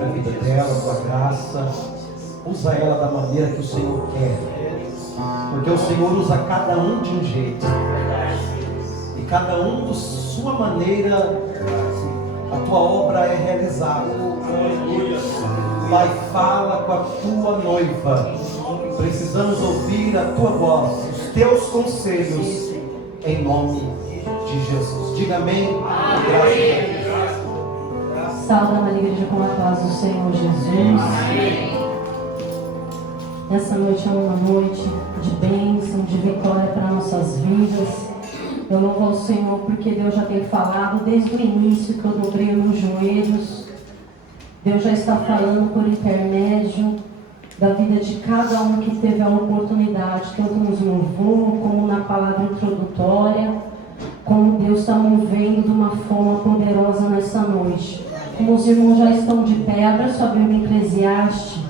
sobre a vida dela, a tua graça. Usa ela da maneira que o Senhor quer, porque o Senhor usa cada um de um jeito, e cada um de sua maneira a tua obra é realizada. Pai, fala com a tua noiva. Precisamos ouvir a tua voz, os teus conselhos, em nome de Jesus. Diga amém. Graças a Deus. Sauda na igreja com a paz do Senhor Jesus. Essa noite é uma noite de bênção, de vitória para nossas vidas. Eu louvo ao Senhor porque Deus já tem falado desde o início que eu dobrei meus joelhos. Deus já está falando por intermédio da vida de cada um que teve a oportunidade, tanto nos louvor, como na palavra introdutória, como Deus está movendo de uma forma poderosa nessa noite. Como os irmãos já estão de pé, abra sua Bíblia em Eclesiastes,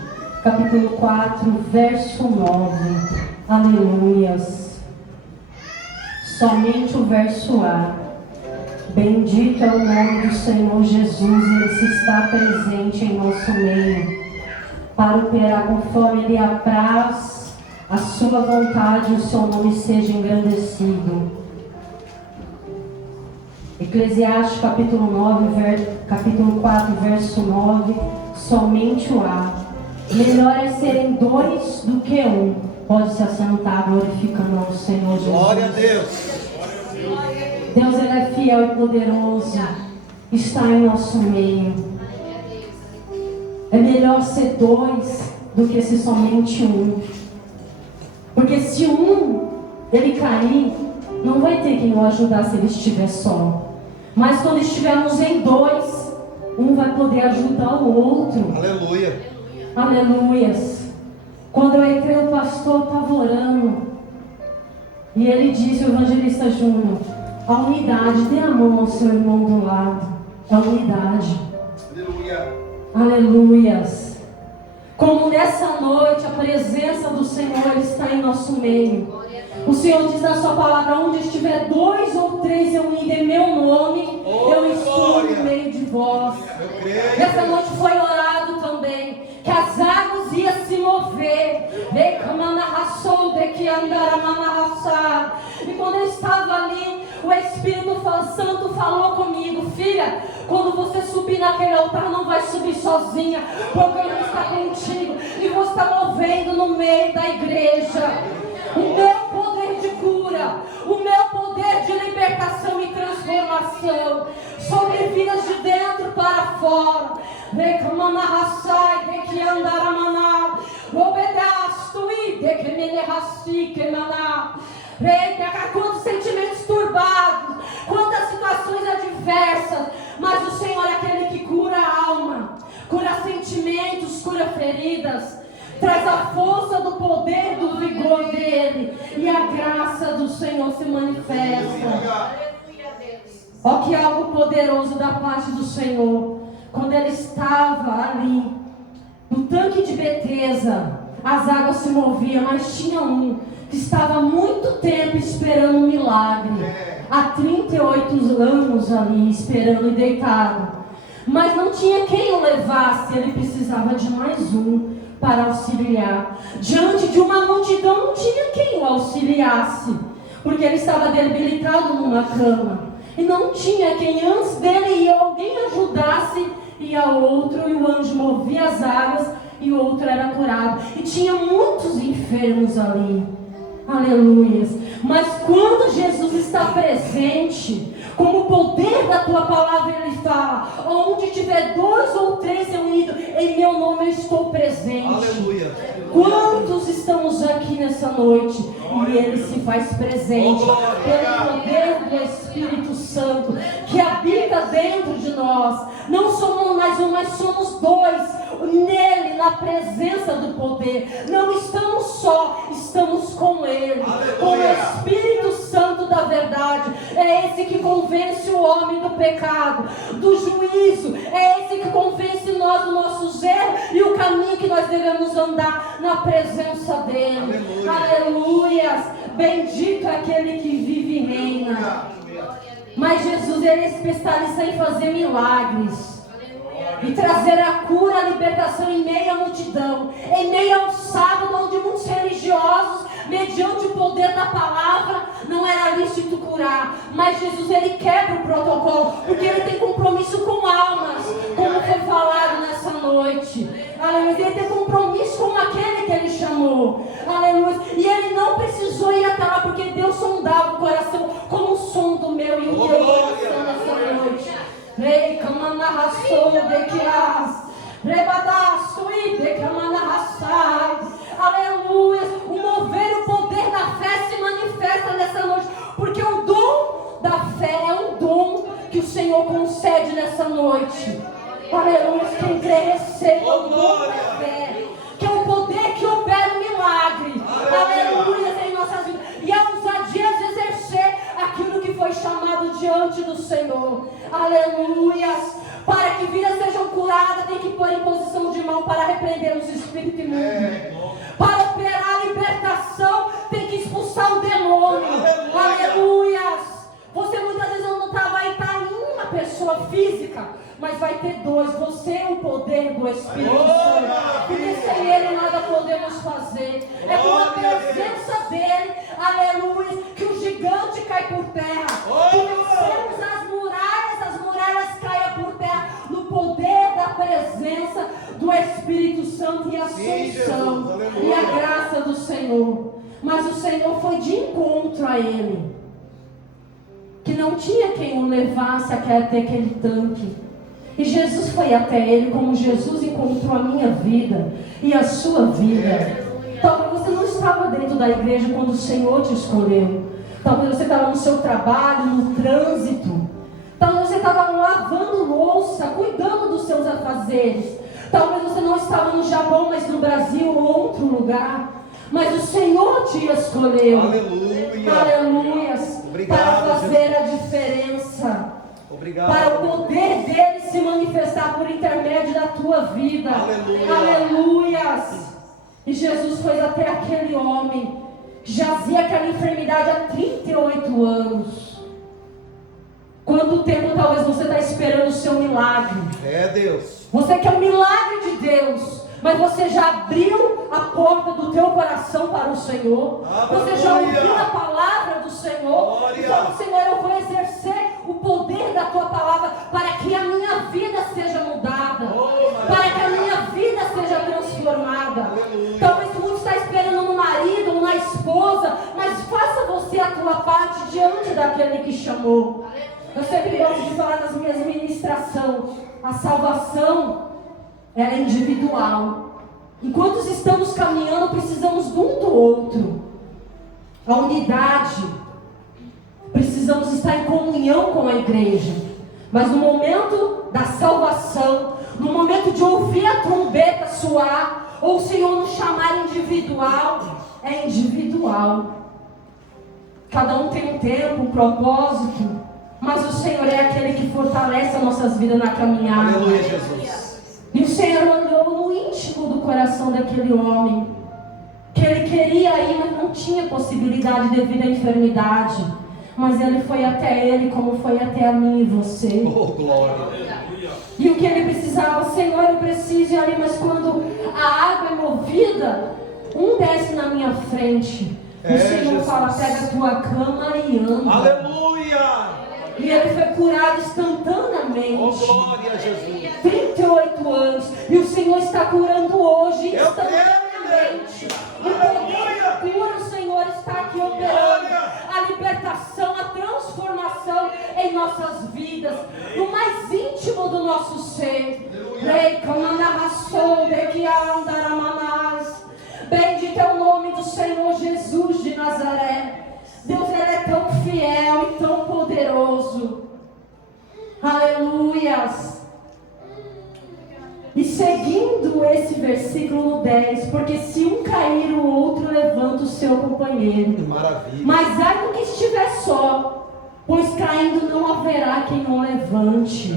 capítulo 4, verso 9. Aleluias. Somente o verso A. Bendito é o nome do Senhor Jesus, Ele se está presente em nosso meio, para operar conforme Ele apraz, a sua vontade e o seu nome seja engrandecido. Eclesiastes capítulo 4, verso 9, somente o A. Melhor é serem dois do que um. Pode se assentar glorificando ao Senhor Jesus. Glória a Deus. Deus, Ele é fiel e poderoso, está em nosso meio. É melhor ser dois do que ser somente um. Porque se um, ele cair, não vai ter quem o ajudar se ele estiver só. Mas quando estivermos em dois, um vai poder ajudar o outro. Aleluia. Aleluias. Quando eu entrei, o pastor estava orando. E ele disse, o evangelista Júnior, a unidade, dê a mão ao seu irmão do lado. A unidade. Aleluia. Aleluias. Como nessa noite a presença do Senhor está em nosso meio. O Senhor diz na sua palavra, onde estiver 2 ou 3 reunidos em meu nome, eu estou no meio de vós. Essa noite foi orado também, que as águas iam se mover. E quando eu estava ali, o Espírito Santo falou comigo, filha, quando você subir naquele altar, não vai subir sozinha, porque Ele está contigo, e você está movendo no meio da igreja. O meu poder de cura, o meu poder de libertação e transformação sobre vidas de dentro para fora. Quantos sentimentos turbados, quantas situações adversas, mas o Senhor é aquele que cura a alma, cura sentimentos, cura feridas. Traz a força do poder, do vigor dele. E a graça do Senhor se manifesta. Ó, que algo poderoso da parte do Senhor. Quando ele estava ali, no tanque de Betesda, as águas se moviam, mas tinha um que estava há muito tempo esperando um milagre. Há 38 anos ali, esperando e deitado. Mas não tinha quem o levasse, ele precisava de mais um para auxiliar. Diante de uma multidão não tinha quem o auxiliasse, porque ele estava debilitado numa cama, e não tinha quem antes dele ia alguém ajudasse, ia outro, e o anjo movia as águas, e o outro era curado, e tinha muitos enfermos ali. Aleluias. Mas quando Jesus está presente, como o poder da tua palavra, ele fala, onde tiver 2 ou 3 reunidos em meu nome, eu estou presente. Aleluia. Quantos estamos aqui nessa noite e ele se faz presente pelo poder do Espírito Santo que habita dentro de nós. Não somos mais um, mas somos 2 nele, na presença do poder. Não estamos só, estamos com ele. Aleluia. Com o Espírito Santo da verdade. É esse que convence o homem do pecado, do juízo. É esse que convence nós do nosso erros e o caminho que nós devemos andar na presença dele. Aleluias. Bendito é aquele que vive e reina. Mas Jesus, ele é especialista em fazer milagres. E trazer a cura, a libertação em meio à multidão, em meio ao sábado, onde muitos religiosos, mediante o poder da palavra, não era lícito curar. Mas Jesus, ele quebra o protocolo, porque ele tem compromisso com almas, como foi falado nessa noite. Aleluia. Ele tem compromisso com aquele que ele chamou. Aleluia. E ele não precisou ir até lá, porque Deus sondava o coração, como o som do meu e o teu coração nessa noite. Rei, camanarraçou de que as rebadaço e de camanarraçai. Aleluia. O mover, o poder da fé se manifesta nessa noite, porque o dom da fé é um dom que o Senhor concede nessa noite. Aleluia. Quem crê receba o dom da fé, que é o poder que opera o milagre. Aleluia. Em nossas vidas. E a ousadia de exercer aquilo que foi chamado diante do Senhor. Aleluia. Para que vidas sejam curadas, tem que pôr em posição de mão para repreender os espíritos imundos. Para operar a libertação, tem que expulsar o demônio. Aleluia. Você muitas vezes não vai estar em uma pessoa física, mas vai ter dois. Você é o poder do Espírito Santo. Porque sem ele nada podemos fazer. É com a presença dele, aleluia, que o gigante cai por terra. Que vencemos as muralhas caem por terra. No poder da presença do Espírito Santo e a assunção e a graça do Senhor. Mas o Senhor foi de encontro a ele, que não tinha quem o levasse até aquele tanque. E Jesus foi até ele, como Jesus encontrou a minha vida e a sua vida. Talvez você não estava dentro da igreja quando o Senhor te escolheu. Talvez você estava no seu trabalho, no trânsito. Talvez você estava lavando louça, cuidando dos seus afazeres. Talvez você não estava no Japão, mas no Brasil ou outro lugar. Mas o Senhor te escolheu. Aleluia. Aleluia. Obrigado, para fazer Jesus. a diferença. Obrigado. Para o poder dele se manifestar por intermédio da tua vida. Aleluia. Aleluias. E Jesus foi até aquele homem que jazia aquela enfermidade há 38 anos. Quanto tempo talvez você está esperando o seu milagre? É Deus. Você quer o milagre de Deus, mas você já abriu a porta do teu coração para o Senhor. Você já ouviu a palavra do Senhor. Então, Senhor, eu vou exercer o poder da tua palavra para que a minha vida seja mudada, para que a minha vida seja transformada. Talvez muito está esperando no marido ou na esposa, mas faça você a tua parte diante daquele que chamou. Eu sempre gosto de falar nas minhas ministrações, a salvação, ela é individual. Enquanto estamos caminhando, precisamos de um do outro. A unidade. Precisamos estar em comunhão com a igreja. Mas no momento da salvação, no momento de ouvir a trombeta soar, ou o Senhor nos chamar individual, é individual. Cada um tem um tempo, um propósito. Mas o Senhor é aquele que fortalece as nossas vidas na caminhada. Aleluia, Jesus. E o Senhor olhou no íntimo do coração daquele homem, que ele queria ir, mas não tinha possibilidade devido à enfermidade. Mas ele foi até ele, como foi até a mim e você. Oh, glória. E o que ele precisava, Senhor, eu preciso ir ali, mas quando a água é movida, um desce na minha frente. O Senhor Jesus. fala, pega a tua cama e anda. Aleluia. E ele foi curado instantaneamente. Oh, glória a Jesus. 38 anos. E o Senhor está curando hoje Eu instantaneamente. O poder da cura, o Senhor está aqui operando. A libertação, a transformação em nossas vidas. No mais íntimo do nosso ser. Bendito é o nome do Senhor Jesus de Nazaré. Deus, ele é tão fiel e tão poderoso. Aleluias. E seguindo esse versículo no 10, porque se um cair, o outro levanta o seu companheiro. Maravilha. Mas ai do que estiver só, pois caindo não haverá quem o levante.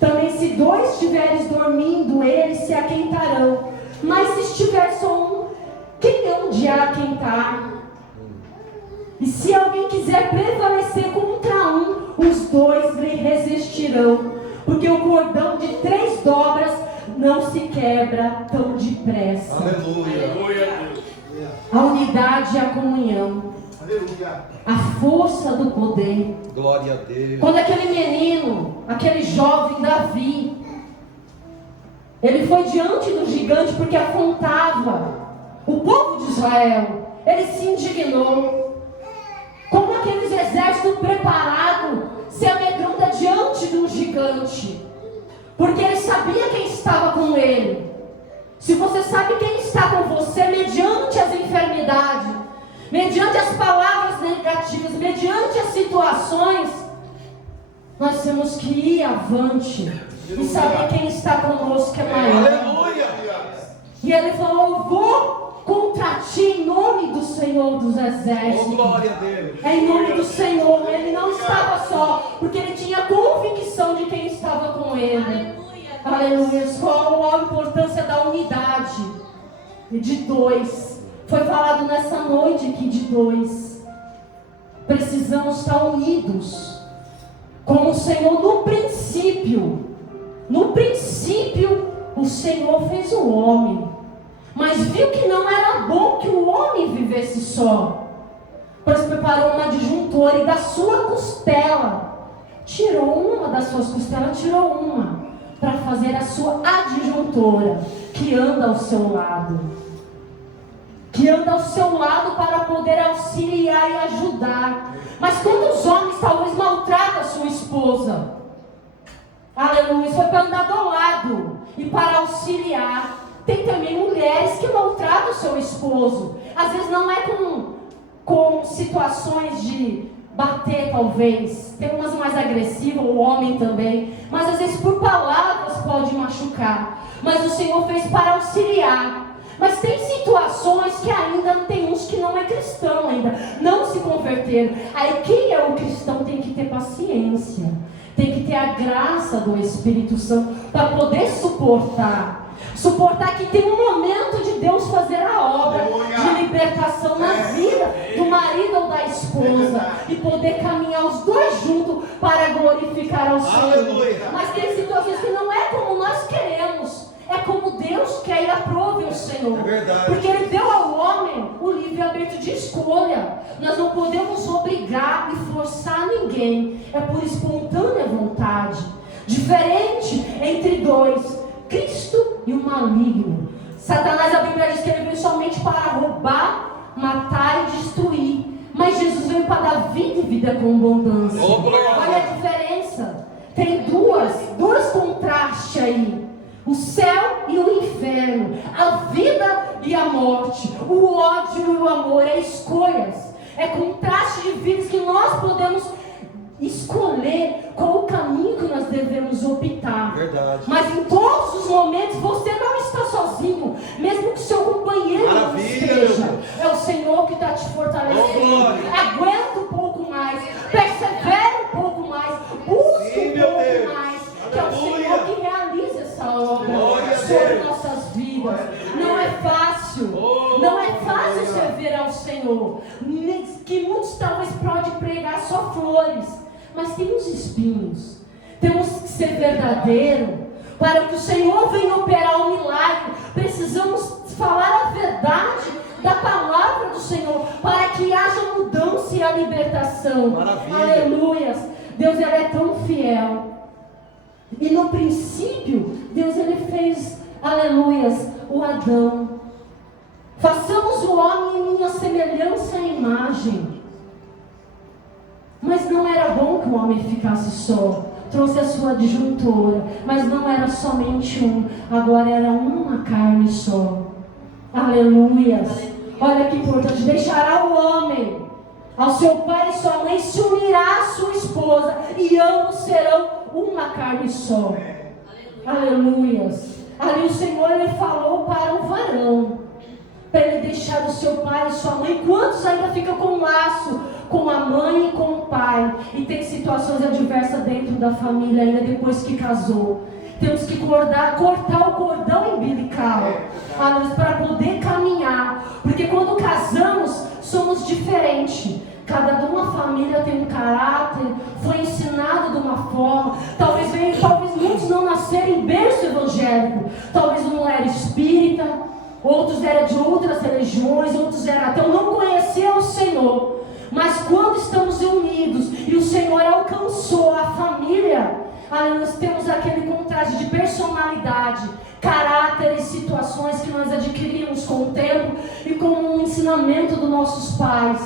Também se dois estiveres dormindo, eles se aquentarão. Mas se estiver só um, quem é onde há aquentar? E se alguém quiser prevalecer contra um, os dois lhe resistirão. porque o cordão de 3 dobras não se quebra tão depressa. Aleluia. A unidade e a comunhão. Aleluia. A força do poder. Glória a Deus. Quando aquele menino, aquele jovem Davi, ele foi diante do gigante porque afrontava o povo de Israel, ele se indignou. Como aqueles exércitos preparados se amedronta diante de um gigante, porque ele sabia quem estava com ele. Se você sabe quem está com você, mediante as enfermidades, mediante as palavras negativas, mediante as situações, nós temos que ir avante e saber quem está conosco que é maior. Aleluia. E ele falou: eu vou contra ti em nome do Senhor dos Exércitos. Oh, glória a Deus. É em nome do Senhor. Ele não estava só, porque ele tinha convicção de quem estava com ele. Aleluia. Qual a importância da unidade? De 2. Foi falado nessa noite aqui de 2. Precisamos estar unidos. Como o Senhor no princípio. No princípio, o Senhor fez o homem. Mas viu que não era bom que o homem vivesse só. Pois preparou uma adjuntora e da sua costela tirou uma das suas costelas, tirou uma para fazer a sua adjuntora, que anda ao seu lado. Que anda ao seu lado para poder auxiliar e ajudar. Mas quantos homens talvez maltratam a sua esposa? Aleluia, foi para andar do lado e para auxiliar. Tem também mulheres que maltratam o seu esposo. Às vezes não é com situações de bater, talvez. Tem umas mais agressivas, o homem também. Mas às vezes por palavras pode machucar. Mas o Senhor fez para auxiliar. Mas tem situações que ainda tem uns que não é cristão ainda, não se converteram. Aí quem é o cristão tem que ter paciência. Tem que ter a graça do Espírito Santo para poder suportar. Suportar que tem um momento de Deus fazer a obra de libertação na vida do marido ou da esposa. E poder caminhar os dois juntos para glorificar ao Senhor. Mas tem situações que não é como nós queremos. É como Deus quer e aprove o Senhor. Porque Ele deu ao homem o livre-arbítrio de escolha. Nós não podemos obrigar e forçar ninguém. É por espontânea vontade. Diferente entre 2, Cristo e o maligno. Satanás, a Bíblia diz que ele veio somente para roubar, matar e destruir. Mas Jesus veio para dar vida e vida com abundância. Olha a diferença. Tem dois contrastes aí. O céu e o inferno, a vida e a morte, o ódio e o amor, é escolhas, é contraste de vidas que nós podemos escolher qual o caminho que nós devemos optar. Verdade. Mas em todos os momentos você não está sozinho, mesmo que seu companheiro não esteja. É o Senhor que está te fortalecendo. Aguenta um pouco mais, persevera um pouco mais, busque um pouco mais, que é o Senhor que realiza essa obra sobre nossas vidas. Não é fácil, não é fácil servir ao Senhor. Que muitos talvez podem pregar só flores, mas tem os espinhos. Temos que ser verdadeiro para que o Senhor venha operar um milagre. Precisamos falar a verdade da palavra do Senhor para que haja mudança e a libertação. Maravilha. Aleluias. Deus, Ele é tão fiel. E no princípio, Deus, Ele fez, aleluias, o Adão. Façamos o homem em minha semelhança e imagem. Mas não era bom que o homem ficasse só. Trouxe a sua adjuntora. Mas não era somente um. Agora era uma carne só. Aleluias. Olha que importante. Deixará o homem ao seu pai e sua mãe, se unirá à sua esposa, e ambos serão uma carne só. Aleluias. Ali o Senhor, Ele falou para o varão, para ele deixar o seu pai e sua mãe. Quantos ainda ficam com um laço com a mãe e com o pai, e tem situações adversas dentro da família ainda depois que casou? Temos que cortar o cordão umbilical, para poder caminhar. Porque quando casamos, somos diferentes. Cada uma família tem um caráter, foi ensinado de uma forma. Talvez espírita, outros eram de outras religiões, outros eram ateus, não conheciam o Senhor. Mas quando estamos unidos e o Senhor alcançou a família, nós temos aquele contraste de personalidade, caráter e situações que nós adquirimos com o tempo e com o ensinamento dos nossos pais.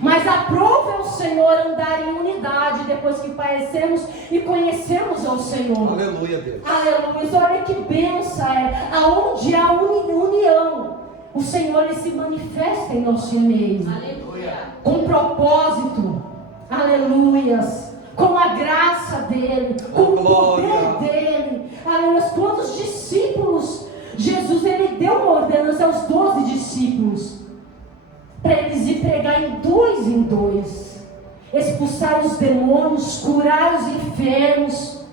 Mas aprove ao Senhor andar em unidade depois que parecemos e conhecemos ao Senhor. Aleluia, Deus. Aleluia. Olha que bênção é. Aonde há união, o Senhor ele se manifesta em nosso meio. Aleluia. Com propósito. Aleluias. Com a graça dele. Com o poder dele. Aleluia. Quantos discípulos Jesus ele deu uma ordenança aos 12 discípulos. Para eles ir pregar em dois, expulsar os demônios, curar os enfermos,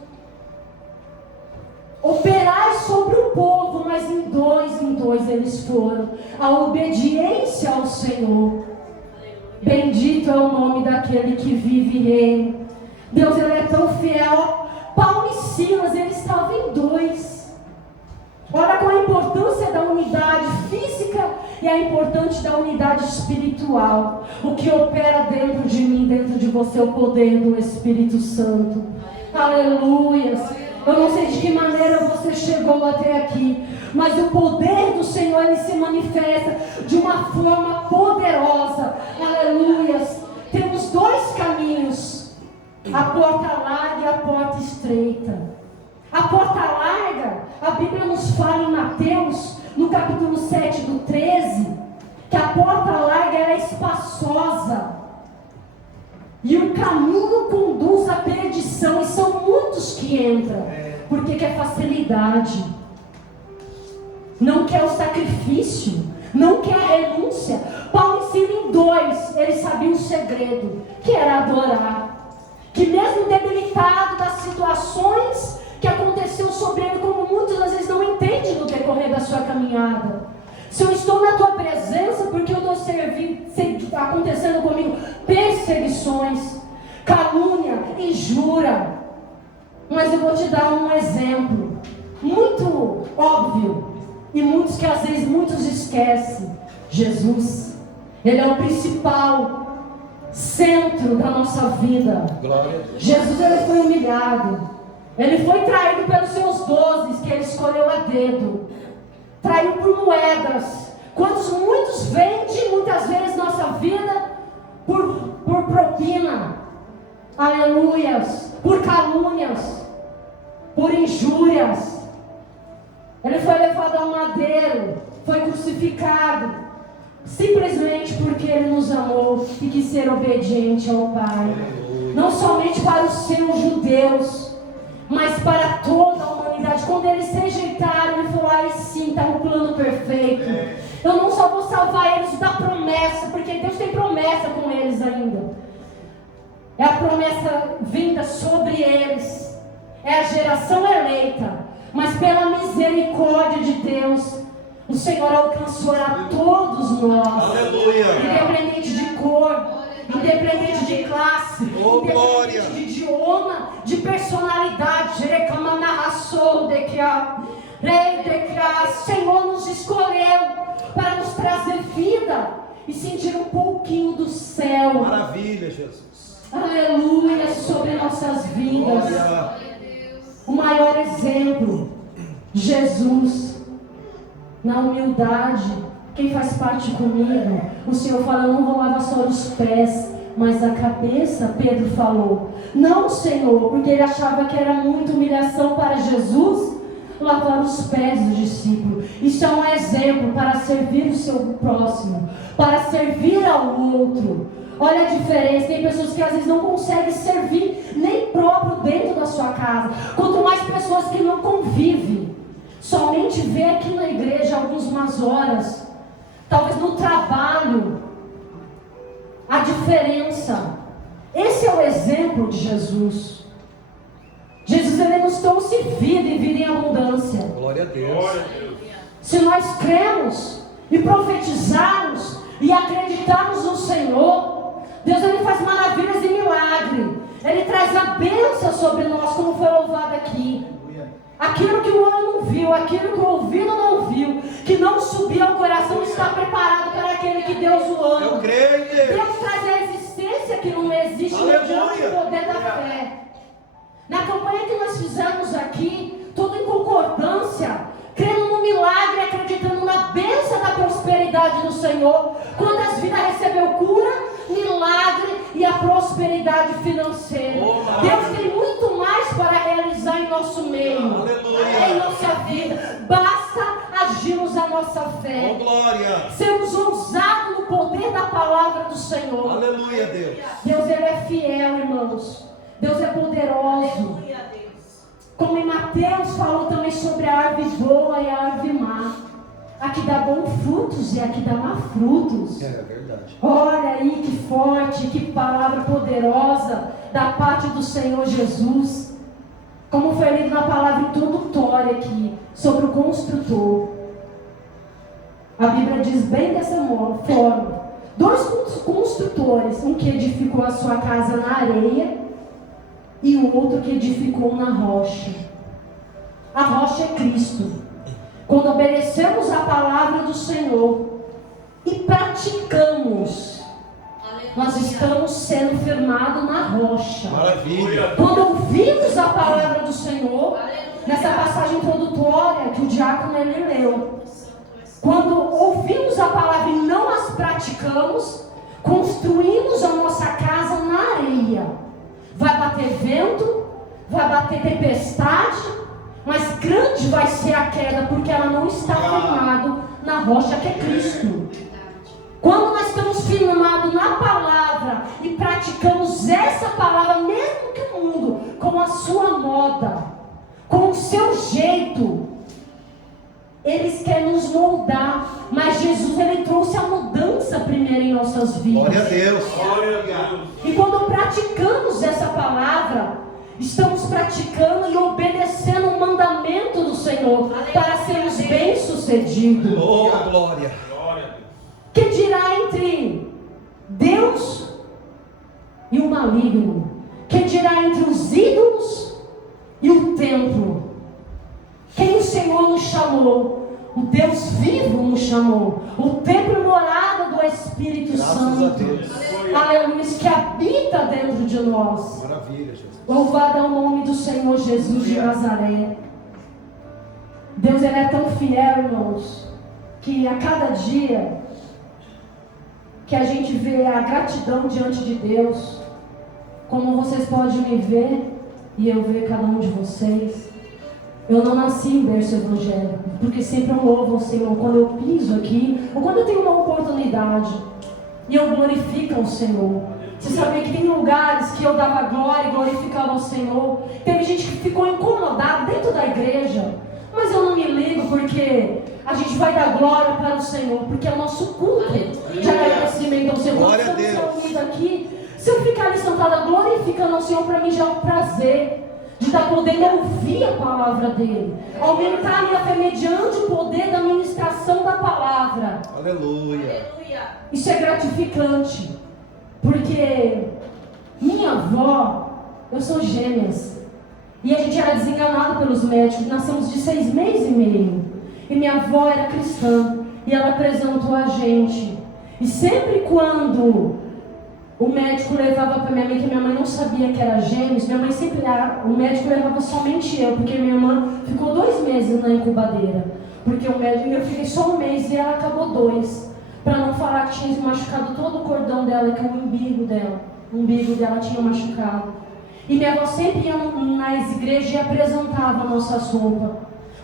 operar sobre o povo, mas em dois eles foram. A obediência ao Senhor. Bendito é o nome daquele que vive e reina. Deus ele é tão fiel. Paulo e Silas, eles estavam em dois. Olha qual a importância da unidade física e a importância da unidade espiritual. O que opera dentro de mim, dentro de você, o poder do Espírito Santo. Aleluia. Eu não sei de que maneira você chegou até aqui, mas o poder do Senhor ele se manifesta de uma forma poderosa. Aleluia. Temos dois caminhos: a porta larga e a porta estreita. A porta larga, a Bíblia nos fala em Mateus, no capítulo 7 do 13, que a porta larga é espaçosa e o caminho conduz à perdição, e são muitos que entram, porque quer facilidade, não quer o sacrifício, não quer a renúncia. Paulo ensina em dois, ele sabia um segredo, que era adorar, que mesmo debilitado das situações que aconteceu sobre ele, como muitos às vezes não entendem no decorrer da sua caminhada. Se eu estou na tua presença, porque eu estou acontecendo comigo perseguições, calúnia, injúria. Mas eu vou te dar um exemplo muito óbvio e muitos que às vezes muitos esquecem. Jesus, ele é o principal centro da nossa vida. Glória a Deus. Jesus ele foi humilhado. Ele foi traído pelos seus 12, que ele escolheu a dedo. Traiu por moedas. Muitos vendem muitas vezes nossa vida por propina. Aleluias. Por calúnias. Por injúrias. Ele foi levado ao madeiro. Foi crucificado. Simplesmente porque ele nos amou e quis ser obediente ao Pai. Não somente para os seus judeus, mas para toda a humanidade. Quando eles se rejeitaram, ele falou: ai sim, está no plano perfeito. Eu não só vou salvar eles da promessa, porque Deus tem promessa com eles ainda. É a promessa vinda sobre eles. É a geração eleita. Mas pela misericórdia de Deus, o Senhor alcançou a todos nós. Aleluia. Independente de cor, independente de classe, independente de idioma, de personalidade. Senhor nos escolheu para nos trazer vida e sentir um pouquinho do céu. Maravilha, Jesus. Aleluia, sobre nossas vidas. Glória. O maior exemplo, Jesus, na humildade. Quem faz parte comigo, o Senhor fala: eu não vou lavar só os pés, mas a cabeça. Pedro falou: não, Senhor, porque ele achava que era muita humilhação para Jesus lavar os pés do discípulo. Isso é um exemplo para servir o seu próximo, para servir ao outro. Olha a diferença. Tem pessoas que às vezes não conseguem servir nem próprio dentro da sua casa, quanto mais pessoas que não convivem, somente vê aqui na igreja algumas horas, talvez no trabalho. A diferença. Esse é o exemplo de Jesus. Jesus ele nos trouxe vida e vida em abundância. Glória a Deus. Se nós cremos e profetizarmos e acreditarmos no Senhor, Deus ele faz maravilhas e milagres. Ele traz a bênção sobre nós, como foi louvado aqui. Aquilo que o olho não viu, aquilo que o ouvido não viu, não subiu ao coração está preparado para aquele que Deus o ama. Eu creio, Deus. Deus traz a existência que não existe mediante o poder da fé. Na campanha que nós fizemos aqui, tudo em concordância, crendo no milagre, acreditando na bênção da prosperidade do Senhor. Quantas vidas recebeu cura, milagre e a prosperidade financeira. Deus tem muito mais para realizar em nosso meio, em nossa vida. Basta agirmos a nossa fé. Glória. Sermos ousados no poder da palavra do Senhor. Aleluia, Deus. Deus, Ele é fiel, irmãos. Deus é poderoso. Como em Mateus falou também sobre a árvore boa e a árvore má. A que dá bons frutos e a que dá má frutos. É verdade. Olha aí que forte, que palavra poderosa da parte do Senhor Jesus. Como foi lido na palavra introdutória aqui, sobre o construtor. A Bíblia diz bem dessa forma. 2 construtores, um que edificou a sua casa na areia e o outro que edificou na rocha. A rocha é Cristo. Quando obedecemos a palavra do Senhor e praticamos, nós estamos sendo firmados na rocha. Maravilha. Quando ouvimos a palavra do Senhor, nessa passagem introdutória que o diácono ele leu, quando ouvimos a palavra e não as praticamos, construímos a nossa casa na areia. Vai bater vento, vai bater tempestade, mas grande vai ser a queda, porque ela não está firmada na rocha que é Cristo. Quando nós estamos firmados na palavra e praticamos essa palavra, mesmo que o mundo, com a sua moda, com o seu jeito, eles querem nos moldar, mas Jesus ele trouxe a mudança primeiro em nossas vidas. Glória a Deus. E quando praticamos essa palavra, estamos praticando e obedecendo o mandamento do Senhor para sermos bem-sucedidos. Oh, glória. Que dirá entre Deus e o maligno? Que dirá entre os ídolos e o templo? Quem o Senhor nos chamou? O Deus vivo nos chamou. O templo morada do Espírito Santo. A Deus. Aleluia, que habita dentro de nós. Maravilha, Jesus. Louvado é o nome do Senhor Jesus de Nazaré. Deus ele é tão fiel, irmãos, que a cada dia que a gente vê a gratidão diante de Deus, como vocês podem me ver e eu ver cada um de vocês. Eu não nasci em berço evangélico, porque sempre eu louvo ao Senhor quando eu piso aqui, ou quando eu tenho uma oportunidade, e eu glorifico ao Senhor. Você sabia que tem lugares que eu dava glória e glorificava ao Senhor? Teve gente que ficou incomodada dentro da igreja, mas eu não me ligo, porque a gente vai dar glória para o Senhor, porque é o nosso culto de agradecimento ao Senhor. Glória a Quando Deus. estamos reunidos aqui, se eu ficar ali sentada glorificando ao Senhor, para mim já é um prazer de estar podendo ouvir a palavra dele, aumentar a minha fé mediante o poder da ministração da palavra. Aleluia. Isso é gratificante, porque minha avó, eu sou gêmeas, e a gente era desenganado pelos médicos, nascemos de 6 meses e meio, e minha avó era cristã, e ela apresentou a gente, e sempre quando o médico levava para minha mãe, que minha mãe não sabia que era gêmeos, minha mãe sempre era, o médico levava somente eu, porque minha irmã ficou 2 meses na incubadeira, porque o médico, eu fiquei só 1 mês e ela acabou 2, para não falar que tinha machucado todo o cordão dela, que é o umbigo dela tinha machucado. E minha avó sempre ia nas igrejas e apresentava nossas roupas.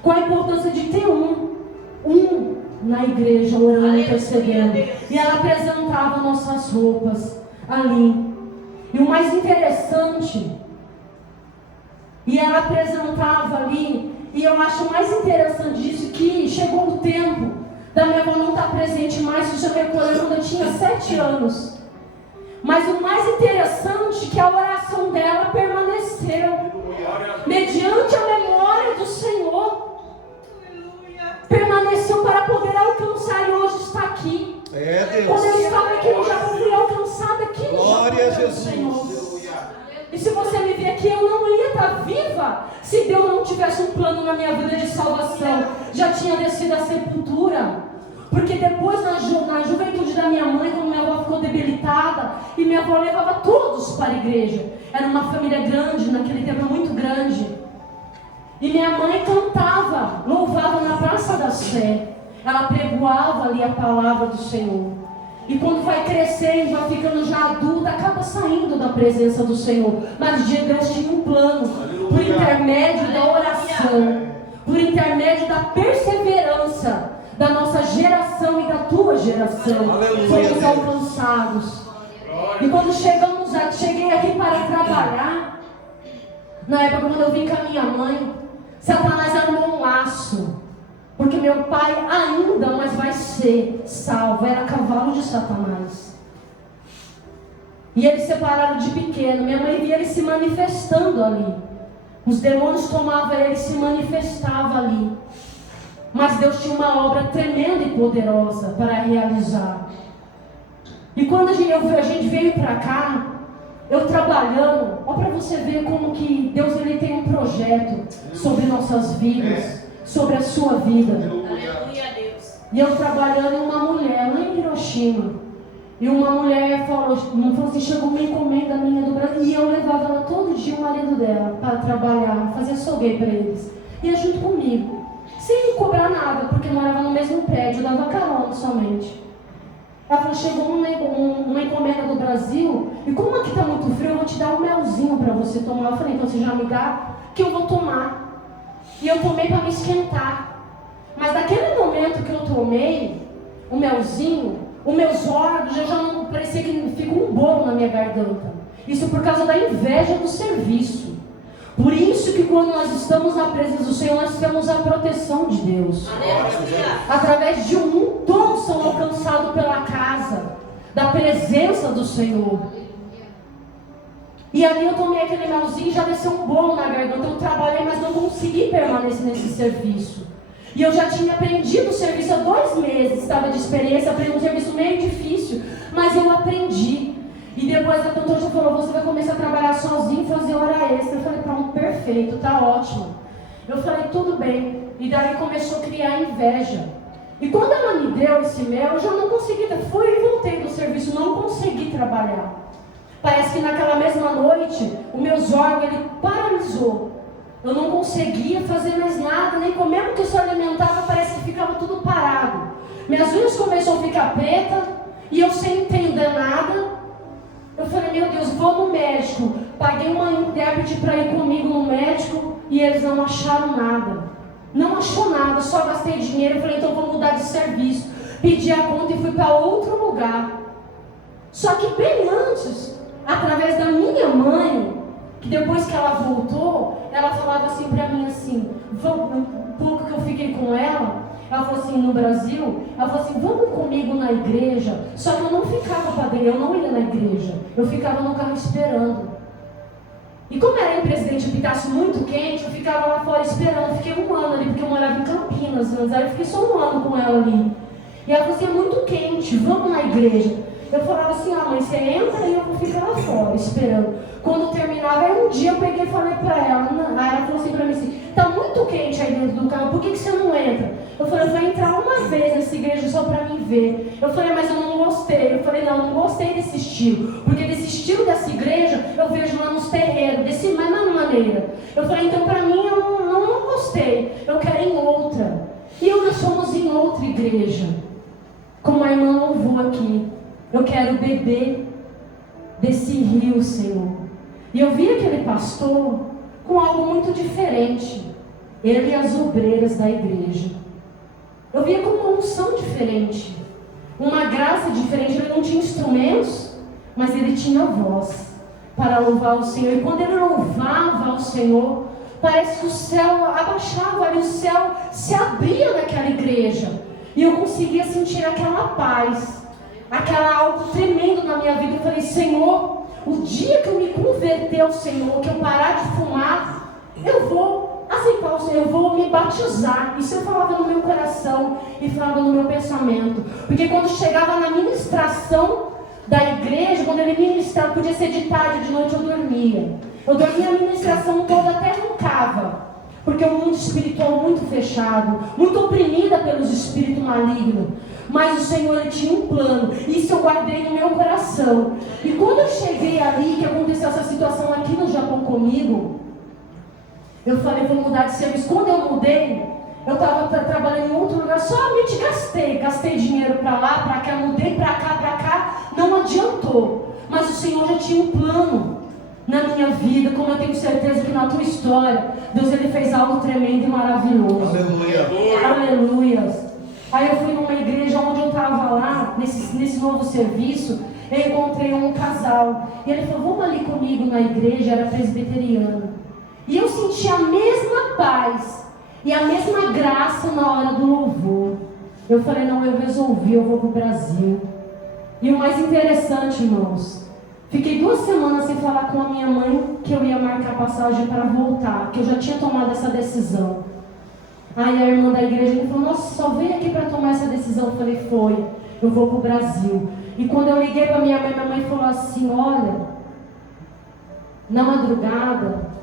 Qual a importância de ter um na igreja orando, intercedendo? E ela apresentava nossas roupas ali. E o mais interessante, e ela apresentava ali, e eu acho mais interessante disso, que chegou o tempo da minha avó não estar presente mais, isso eu me recordo quando eu tinha 7 anos. Mas o mais interessante é que a oração dela permaneceu, mediante a memória do Senhor, permaneceu para poder alcançar e hoje está aqui. É, Deus. Quando eu estava aqui, eu já fui alcançada aqui no Glória a Senhor. Jesus. E se você me ver aqui, eu não ia estar viva viva. Se Deus não tivesse um plano na minha vida de salvação, já tinha descido à sepultura. Porque depois, na juventude da minha mãe, quando minha avó ficou debilitada, e minha avó levava todos para a igreja. Era uma família grande, naquele tempo muito grande. E minha mãe cantava, louvava na Praça da Sé. Ela pregoava ali a palavra do Senhor. E quando vai crescendo, vai ficando já adulta, acaba saindo da presença do Senhor. Mas Deus tinha um plano, por intermédio da oração, por intermédio da perseverança da nossa geração e da tua geração. Fomos alcançados. E quando cheguei aqui para trabalhar, na época quando eu vim com a minha mãe, Satanás armou um laço. Porque meu pai ainda, mas vai ser salvo. Era cavalo de Satanás. E eles separaram de pequeno. Minha mãe via ele se manifestando ali. Os demônios tomavam ele e se manifestava ali. Mas Deus tinha uma obra tremenda e poderosa para realizar. E quando a gente veio para cá, eu trabalhando, olha para você ver como que Deus ele tem um projeto sobre nossas vidas. Sobre a sua vida. Aleluia, Deus. E eu trabalhando em uma mulher lá em Hiroshima. E uma mulher falou assim, chegou uma encomenda minha do Brasil. E eu levava ela todo dia, o marido dela, para trabalhar, fazer açougue para eles. Ia junto comigo. Sem cobrar nada, porque morava no mesmo prédio, eu dava carona somente. Ela falou, chegou uma encomenda do Brasil. E como aqui está muito frio, eu vou te dar um melzinho para você tomar. Eu falei, então você já me dá, que eu vou tomar. E eu tomei para me esquentar. Mas naquele momento que eu tomei o melzinho, os meus órgãos já não parecia que ficou um bolo na minha garganta. Isso por causa da inveja do serviço. Por isso que quando nós estamos na presença do Senhor, nós temos a proteção de Deus. Através de todos são alcançados pela casa da presença do Senhor. E ali eu tomei aquele melzinho e já desceu um bolo na garganta. Eu trabalhei, mas não consegui permanecer nesse serviço. E eu já tinha aprendido o serviço há 2 meses. Estava de experiência, aprendi um serviço meio difícil. Mas eu aprendi. E depois a cantora já falou, você vai começar a trabalhar sozinho, fazer hora extra. Eu falei, pronto, perfeito, tá ótimo. Eu falei, tudo bem. E daí começou a criar inveja. E quando ela me deu esse mel, eu já não consegui. Fui e voltei do serviço, não consegui trabalhar. Parece que naquela mesma noite, os meus órgãos, ele paralisou. Eu não conseguia fazer mais nada, nem comer, mesmo que eu se alimentava, parece que ficava tudo parado. Minhas unhas começaram a ficar pretas, e eu sem entender nada. Eu falei, meu Deus, vou no médico. Paguei uma intérprete para ir comigo no médico, e eles não acharam nada. Não achou nada, só gastei dinheiro. Eu falei, então vou mudar de serviço. Pedi a conta e fui para outro lugar. Só que bem antes, através da minha mãe, que depois que ela voltou, ela falava assim para mim assim, um pouco que eu fiquei com ela falou assim, no Brasil, ela falou assim, vamos comigo na igreja. Só que eu não ficava para eu não ia na igreja, eu ficava no carro esperando. E como era em Presidente Pitácio muito quente, eu ficava lá fora esperando. Fiquei 1 ano ali, porque eu morava em Campinas, mas aí eu fiquei só 1 ano com ela ali. E ela falou assim, é muito quente, vamos na igreja. Eu falava assim, mãe, você entra e eu vou ficar lá fora, esperando. Quando terminava, aí um dia eu peguei e falei pra ela, aí ela falou assim pra mim assim, tá muito quente aí dentro do carro, por que você não entra? Eu falei, eu vou entrar uma vez nessa igreja só pra mim ver. Eu falei, mas eu não gostei. Eu falei, não gostei desse estilo, porque desse estilo dessa igreja, eu vejo lá nos terreiros, desse mesma maneira. Eu falei, então pra mim, eu não gostei, eu quero ir em outra. E nós fomos em outra igreja, como a irmã louvou aqui. Eu quero beber desse rio, Senhor. E eu vi aquele pastor com algo muito diferente. Ele e as obreiras da igreja. Eu via com uma unção diferente. Uma graça diferente. Ele não tinha instrumentos, mas ele tinha voz para louvar o Senhor. E quando ele louvava o Senhor, parece que o céu abaixava e o céu se abria naquela igreja. E eu conseguia sentir aquela paz. Aquela algo tremendo na minha vida. Eu falei, Senhor, o dia que eu me converter ao Senhor, que eu parar de fumar, eu vou aceitar o Senhor, eu vou me batizar. Isso eu falava no meu coração e falava no meu pensamento. Porque quando chegava na ministração da igreja, quando ele ministrava, podia ser de tarde, de noite eu dormia. Eu dormia a ministração toda, até roncava. Porque o mundo espiritual muito fechado, muito oprimida pelos espíritos malignos. Mas o Senhor, Ele tinha um plano. Isso eu guardei no meu coração. E quando eu cheguei ali, que aconteceu essa situação aqui no Japão comigo, eu falei, vou mudar de serviço. Quando eu mudei, eu estava trabalhando em outro lugar, somente gastei dinheiro para lá, para cá, mudei para cá, não adiantou. Mas o Senhor já tinha um plano na minha vida, como eu tenho certeza que na tua história, Deus Ele fez algo tremendo e maravilhoso. Aleluia. Aleluias. Aí eu fui numa igreja onde eu estava lá, nesse novo serviço, eu encontrei um casal. E ele falou, vamos ali comigo na igreja, era presbiteriana. E eu senti a mesma paz e a mesma graça na hora do louvor. Eu falei, não, eu resolvi, eu vou para o Brasil. E o mais interessante, irmãos, fiquei 2 semanas sem falar com a minha mãe que eu ia marcar passagem para voltar, que eu já tinha tomado essa decisão. Aí a irmã da igreja me falou, nossa, só veio aqui para tomar essa decisão. Eu falei, foi, eu vou para o Brasil. E quando eu liguei para minha mãe falou assim, olha, na madrugada,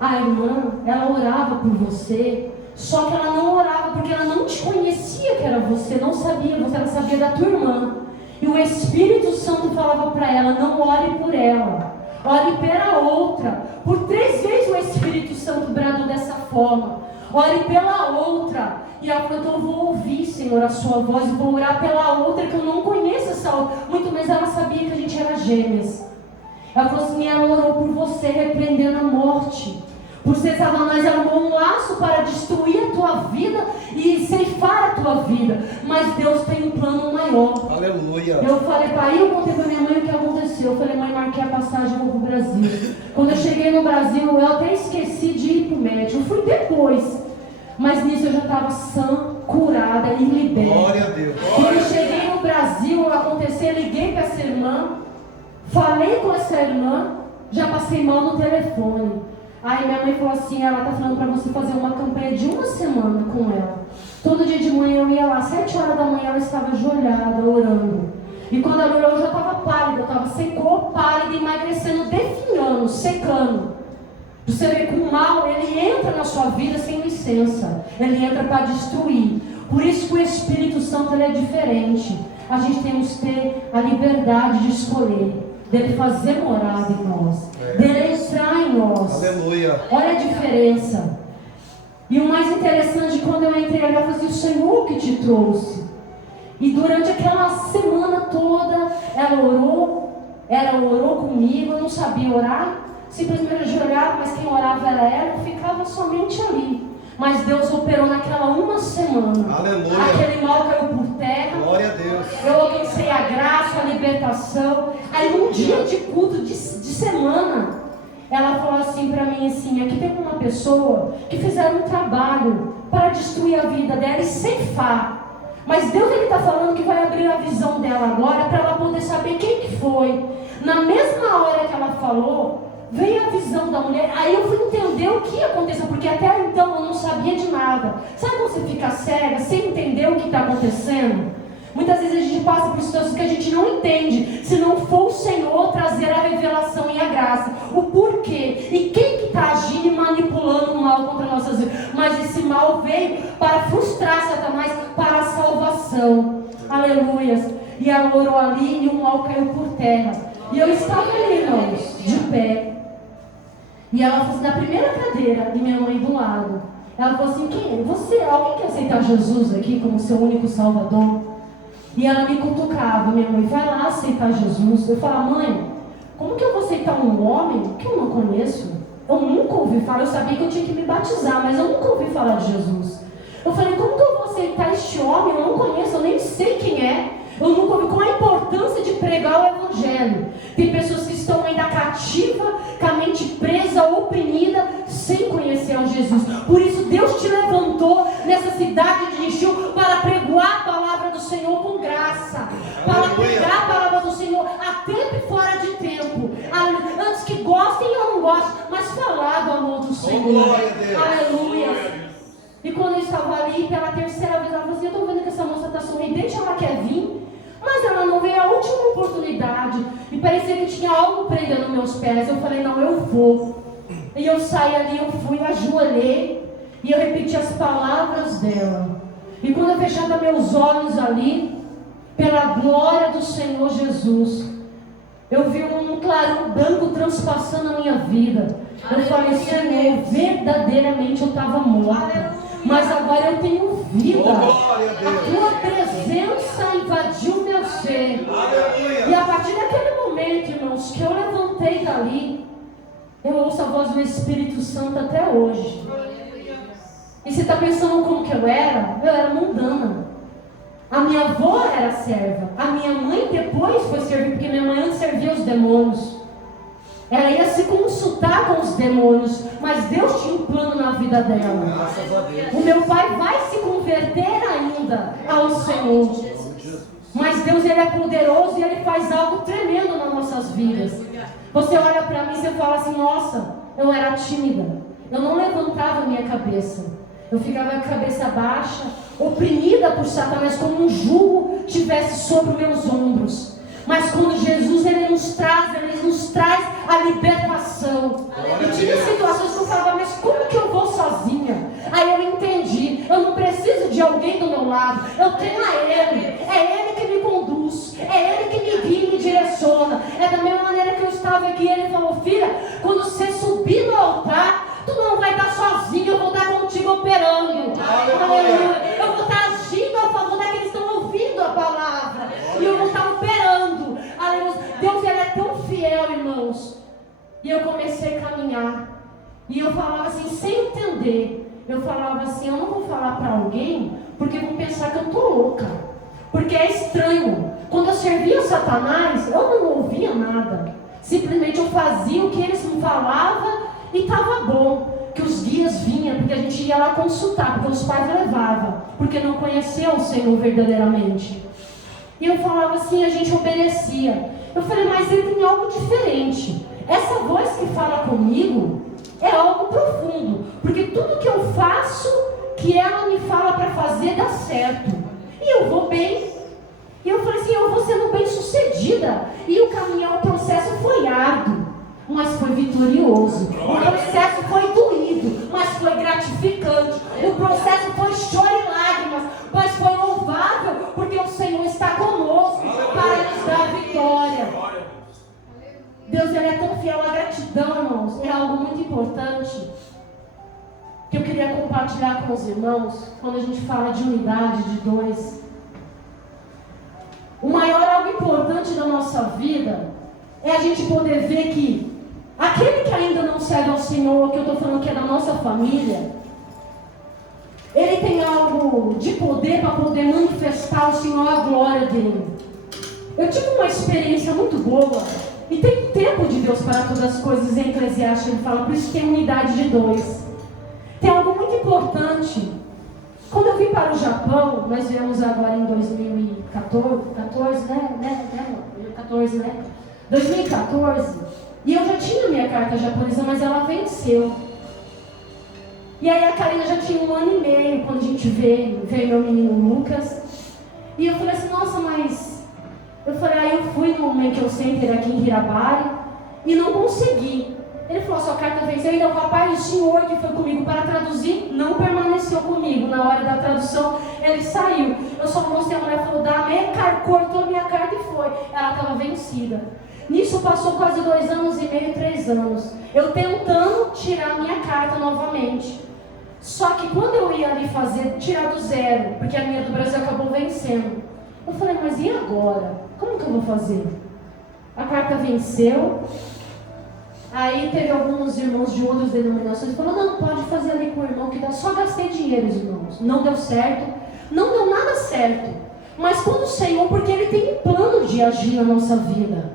a irmã, ela orava por você, só que ela não orava porque ela não te conhecia que era você, não sabia, ela sabia da tua irmã. E o Espírito Santo falava para ela, não ore por ela, ore pela outra. Por 3 vezes o Espírito Santo bradou dessa forma, ore pela outra. E ela falou, então eu vou ouvir, Senhor, a sua voz, e vou orar pela outra, que eu não conheço essa outra. Muito menos ela sabia que a gente era gêmeas. Ela falou assim, ela orou por você, repreendendo a morte. Por ser Satanás armou um laço para destruir a tua vida e ceifar a tua vida. Mas Deus tem um plano maior. Aleluia. Eu falei, pai, eu contei para minha mãe o que aconteceu. Eu falei, mãe, marquei a passagem, eu vou para o Brasil. Quando eu cheguei no Brasil, eu até esqueci de ir para o médico. Eu fui depois. Mas nisso eu já estava sã, curada e liberta. Glória a Deus. Quando eu cheguei no Brasil, aconteceu, liguei para essa irmã, falei com essa irmã, já passei mal no telefone. Aí minha mãe falou assim, ela está falando para você fazer uma campanha de 1 semana com ela. Todo dia de manhã eu ia lá, 7 horas da manhã ela estava ajoelhada, orando. E quando ela orou eu já estava pálida, eu estava secou, pálida, emagrecendo, definhando, secando. Você vê que o mal, ele entra na sua vida sem licença. Ele entra para destruir. Por isso que o Espírito Santo ele é diferente. A gente temos que ter a liberdade de escolher, dele fazer morada em nós, dele entrar em nós. Aleluia. Olha a diferença. E o mais interessante, quando eu entrei ali, eu falei assim, o Senhor que te trouxe. E durante aquela semana toda, ela orou comigo, eu não sabia orar, simplesmente ajoelhava, mas quem orava era ela, eu ficava somente ali. Mas Deus operou naquela 1 semana. Aleluia. Aquele mal caiu por terra. Glória a Deus. Eu alcancei a graça, a libertação. Aí um dia de culto de semana, ela falou assim para mim assim, aqui tem uma pessoa que fizeram um trabalho para destruir a vida dela e ceifar. Mas Deus ele está falando que vai abrir a visão dela agora para ela poder saber quem que foi. Na mesma hora que ela falou, veio a visão da mulher. Aí eu fui entender o que aconteceu, porque até então eu não sabia de nada. Sabe quando você fica cega, sem entender o que está acontecendo? Muitas vezes a gente passa por situações que a gente não entende, se não for o Senhor trazer a revelação e a graça, o porquê, e quem que está agindo e manipulando o mal contra nossas vidas. Mas esse mal veio para frustrar Satanás, para a salvação. Aleluias. E ela orou ali e o mal caiu por terra. E eu estava ali, irmãos, de pé. E ela falou assim, na primeira cadeira, e minha mãe do lado. Ela falou assim, quem é? Você, alguém quer aceitar Jesus aqui como seu único salvador? E ela me cutucava, minha mãe, vai lá aceitar Jesus. Eu falava, mãe, como que eu vou aceitar um homem que eu não conheço? Eu nunca ouvi falar, eu sabia que eu tinha que me batizar, mas eu nunca ouvi falar de Jesus. Eu falei, como que eu vou aceitar este homem? Eu não conheço, eu nem sei quem é. Eu nunca ouvi. Qual a importância de pregar o Evangelho? Tem pessoas que estão ainda cativa, com a mente presa, oprimida, sem conhecer ao Jesus. Por isso Deus te levantou nessa cidade de Nishio para pregoar a palavra do Senhor com graça. Para pregar a palavra do Senhor a tempo e fora de tempo. Antes que gostem ou não gostem, mas falar do amor do Senhor. Aleluia. E quando eu estava ali, pela terceira vez, ela falou assim, eu estou vendo que essa moça está sorridente, ela quer vir. Mas ela não veio a última oportunidade. E parecia que tinha algo prendendo meus pés. Eu falei, não, eu vou. E eu saí ali, eu fui, ajoelhei. E eu repeti as palavras dela. E quando eu fechava meus olhos ali, pela glória do Senhor Jesus, eu vi um clarão branco transpassando a minha vida. Eu falei, Senhor, verdadeiramente eu estava morta, mas agora eu tenho vida. A tua presença invadiu meu ser. E a partir daquele momento, irmãos, que eu levantei dali, eu ouço a voz do Espírito Santo até hoje. E você está pensando como que eu era mundana. A minha avó era serva. A minha mãe depois foi servir, porque minha mãe antes servia os demônios. Ela ia se consultar com os demônios, mas Deus tinha um plano na vida dela. Graças a Deus. O meu pai vai se converter ainda ao Senhor. Mas Deus, Ele é poderoso e Ele faz algo tremendo nas nossas vidas. Você olha para mim e você fala assim, nossa, eu era tímida. Eu não levantava a minha cabeça. Eu ficava com a cabeça baixa, oprimida por Satanás, como um jugo tivesse sobre meus ombros. Mas quando Jesus Ele nos traz a libertação. E tinha situações que eu falava, mas como que eu vou sozinha? Aí eu entendi, eu não preciso de alguém do meu lado, eu tenho a Ele. É Ele que me conduz, é Ele que me guia e me direciona. É da mesma maneira que eu estava aqui, Ele falou, filha, quando você subir no altar, tu não vai estar sozinho, eu vou estar contigo operando. Aleluia. Eu vou estar agindo a favor daqueles que estão ouvindo a palavra. E eu vou estar operando. Aleluia. Deus, Ele é tão fiel, irmãos. E eu comecei a caminhar. E eu falava assim, sem entender. Eu falava assim, eu não vou falar para alguém, porque vão pensar que eu estou louca. Porque é estranho. Quando eu servia Satanás, eu não ouvia nada. Simplesmente eu fazia o que eles me falavam. E estava bom, que os guias vinham, porque a gente ia lá consultar, porque os pais levavam, porque não conheciam o Senhor verdadeiramente. E eu falava assim, a gente obedecia. Eu falei, mas ele tem algo diferente. Essa voz que fala comigo é algo profundo, porque tudo que eu faço, que ela me fala para fazer, dá certo. E eu vou bem. E eu falei assim, eu vou sendo bem sucedida. E o caminhar, o processo foi árduo, mas foi vitorioso. O processo foi doído, mas foi gratificante. O processo foi choro e lágrimas, mas foi louvável, porque o Senhor está conosco para nos dar vitória. Deus, Ele é tão fiel. A gratidão, irmãos, é algo muito importante que eu queria compartilhar com os irmãos quando a gente fala de unidade de dois. O maior algo importante da nossa vida é a gente poder ver que aquele que ainda não serve ao Senhor, que eu estou falando que é da nossa família, ele tem algo de poder para poder manifestar ao Senhor a glória dele. Eu tive uma experiência muito boa, e tem tempo de Deus para todas as coisas. Em Eclesiastes ele fala, por isso tem unidade de dois. Tem algo muito importante. Quando eu vim para o Japão, nós viemos agora em 2014, né? 2014, e eu já tinha minha carta japonesa, mas ela venceu. E aí a Karina já tinha 1 ano e meio quando a gente veio meu menino Lucas. E eu falei assim, nossa, mas... Aí eu fui no Menkel Center aqui em Hirabari e não consegui. Ele falou, sua carta venceu. E o rapaz, o senhor que foi comigo para traduzir, não permaneceu comigo. Na hora da tradução, ele saiu. Eu só mostrei a mulher, falou, dá meia carta, cortou minha carta e foi. Ela estava vencida. Nisso passou quase 2 anos e meio, 3 anos. Eu tentando tirar minha carta novamente. Só que quando eu ia ali tirar do zero, porque a minha do Brasil acabou vencendo, eu falei, mas e agora? Como que eu vou fazer? A carta venceu. Aí teve alguns irmãos de outras denominações que falaram, não, pode fazer ali com o irmão que dá. Só gastei dinheiro, irmãos. Não deu certo. Não deu nada certo. Mas quando o Senhor, porque Ele tem um plano de agir na nossa vida.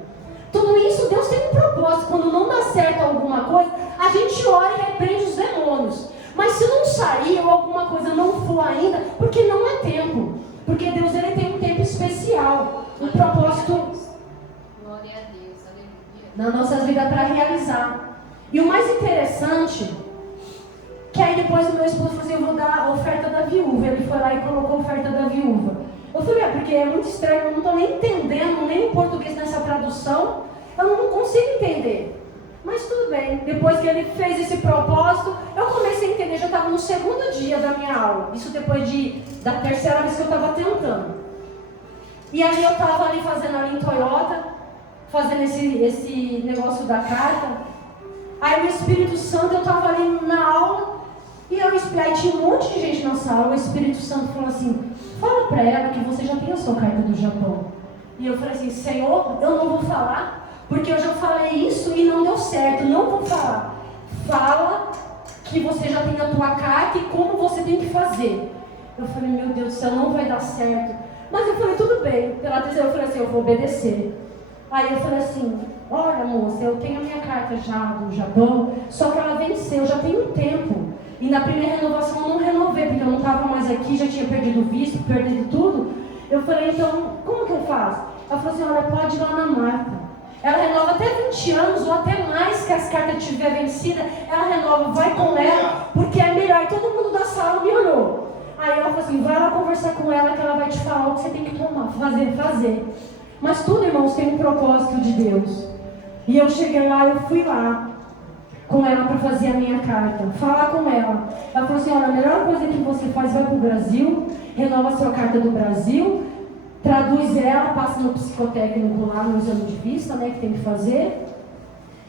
Tudo isso, Deus tem um propósito. Quando não dá certo alguma coisa, a gente ora e repreende os demônios. Mas se não sair ou alguma coisa não for ainda, porque não é tempo. Porque Deus, Ele tem um tempo especial. Um propósito Glória a Deus, aleluia. nas nossas vidas para realizar. E o mais interessante, que aí depois o meu esposo falou assim, eu vou dar a oferta da viúva. Ele foi lá e colocou a oferta da viúva. Eu falei, porque é muito estranho, eu não estou nem entendendo, nem em português nessa tradução, eu não consigo entender. Mas tudo bem, depois que ele fez esse propósito, eu comecei a entender, já estava no segundo dia da minha aula. Isso depois da terceira vez que eu estava tentando. E aí eu estava ali fazendo ali em Toyota, fazendo esse negócio da carta. Aí o Espírito Santo, eu estava ali na aula, e aí tinha um monte de gente na sala, o Espírito Santo falou assim, fala para ela que você já tem a sua carta do Japão. E eu falei assim, Senhor, eu não vou falar, porque eu já falei isso e não deu certo, não vou falar. Fala que você já tem a tua carta e como você tem que fazer. Eu falei, meu Deus do céu, não vai dar certo. Mas eu falei, tudo bem. Pela terceira eu falei assim, eu vou obedecer. Aí eu falei assim, olha moça, eu tenho a minha carta já do Japão, só que ela venceu, já tem um tempo. E na primeira renovação eu não renovei, porque eu não estava mais aqui, já tinha perdido o visto, perdido tudo. Eu falei, então, como que eu faço? Ela falou assim, olha, pode ir lá na Marta. Ela renova até 20 anos ou até mais que as cartas tiver vencida, ela renova, vai com ela, porque é melhor. E todo mundo da sala me olhou. Aí ela falou assim, vai lá conversar com ela que ela vai te falar o que você tem que tomar, fazer. Mas tudo, irmãos, tem um propósito de Deus. E eu cheguei lá, eu fui lá com ela para fazer a minha carta, falar com ela. Ela falou assim, olha, a melhor coisa que você faz, vai para o Brasil, renova a sua carta do Brasil, traduz ela, passa no psicotécnico lá no exame de vista, né, que tem que fazer,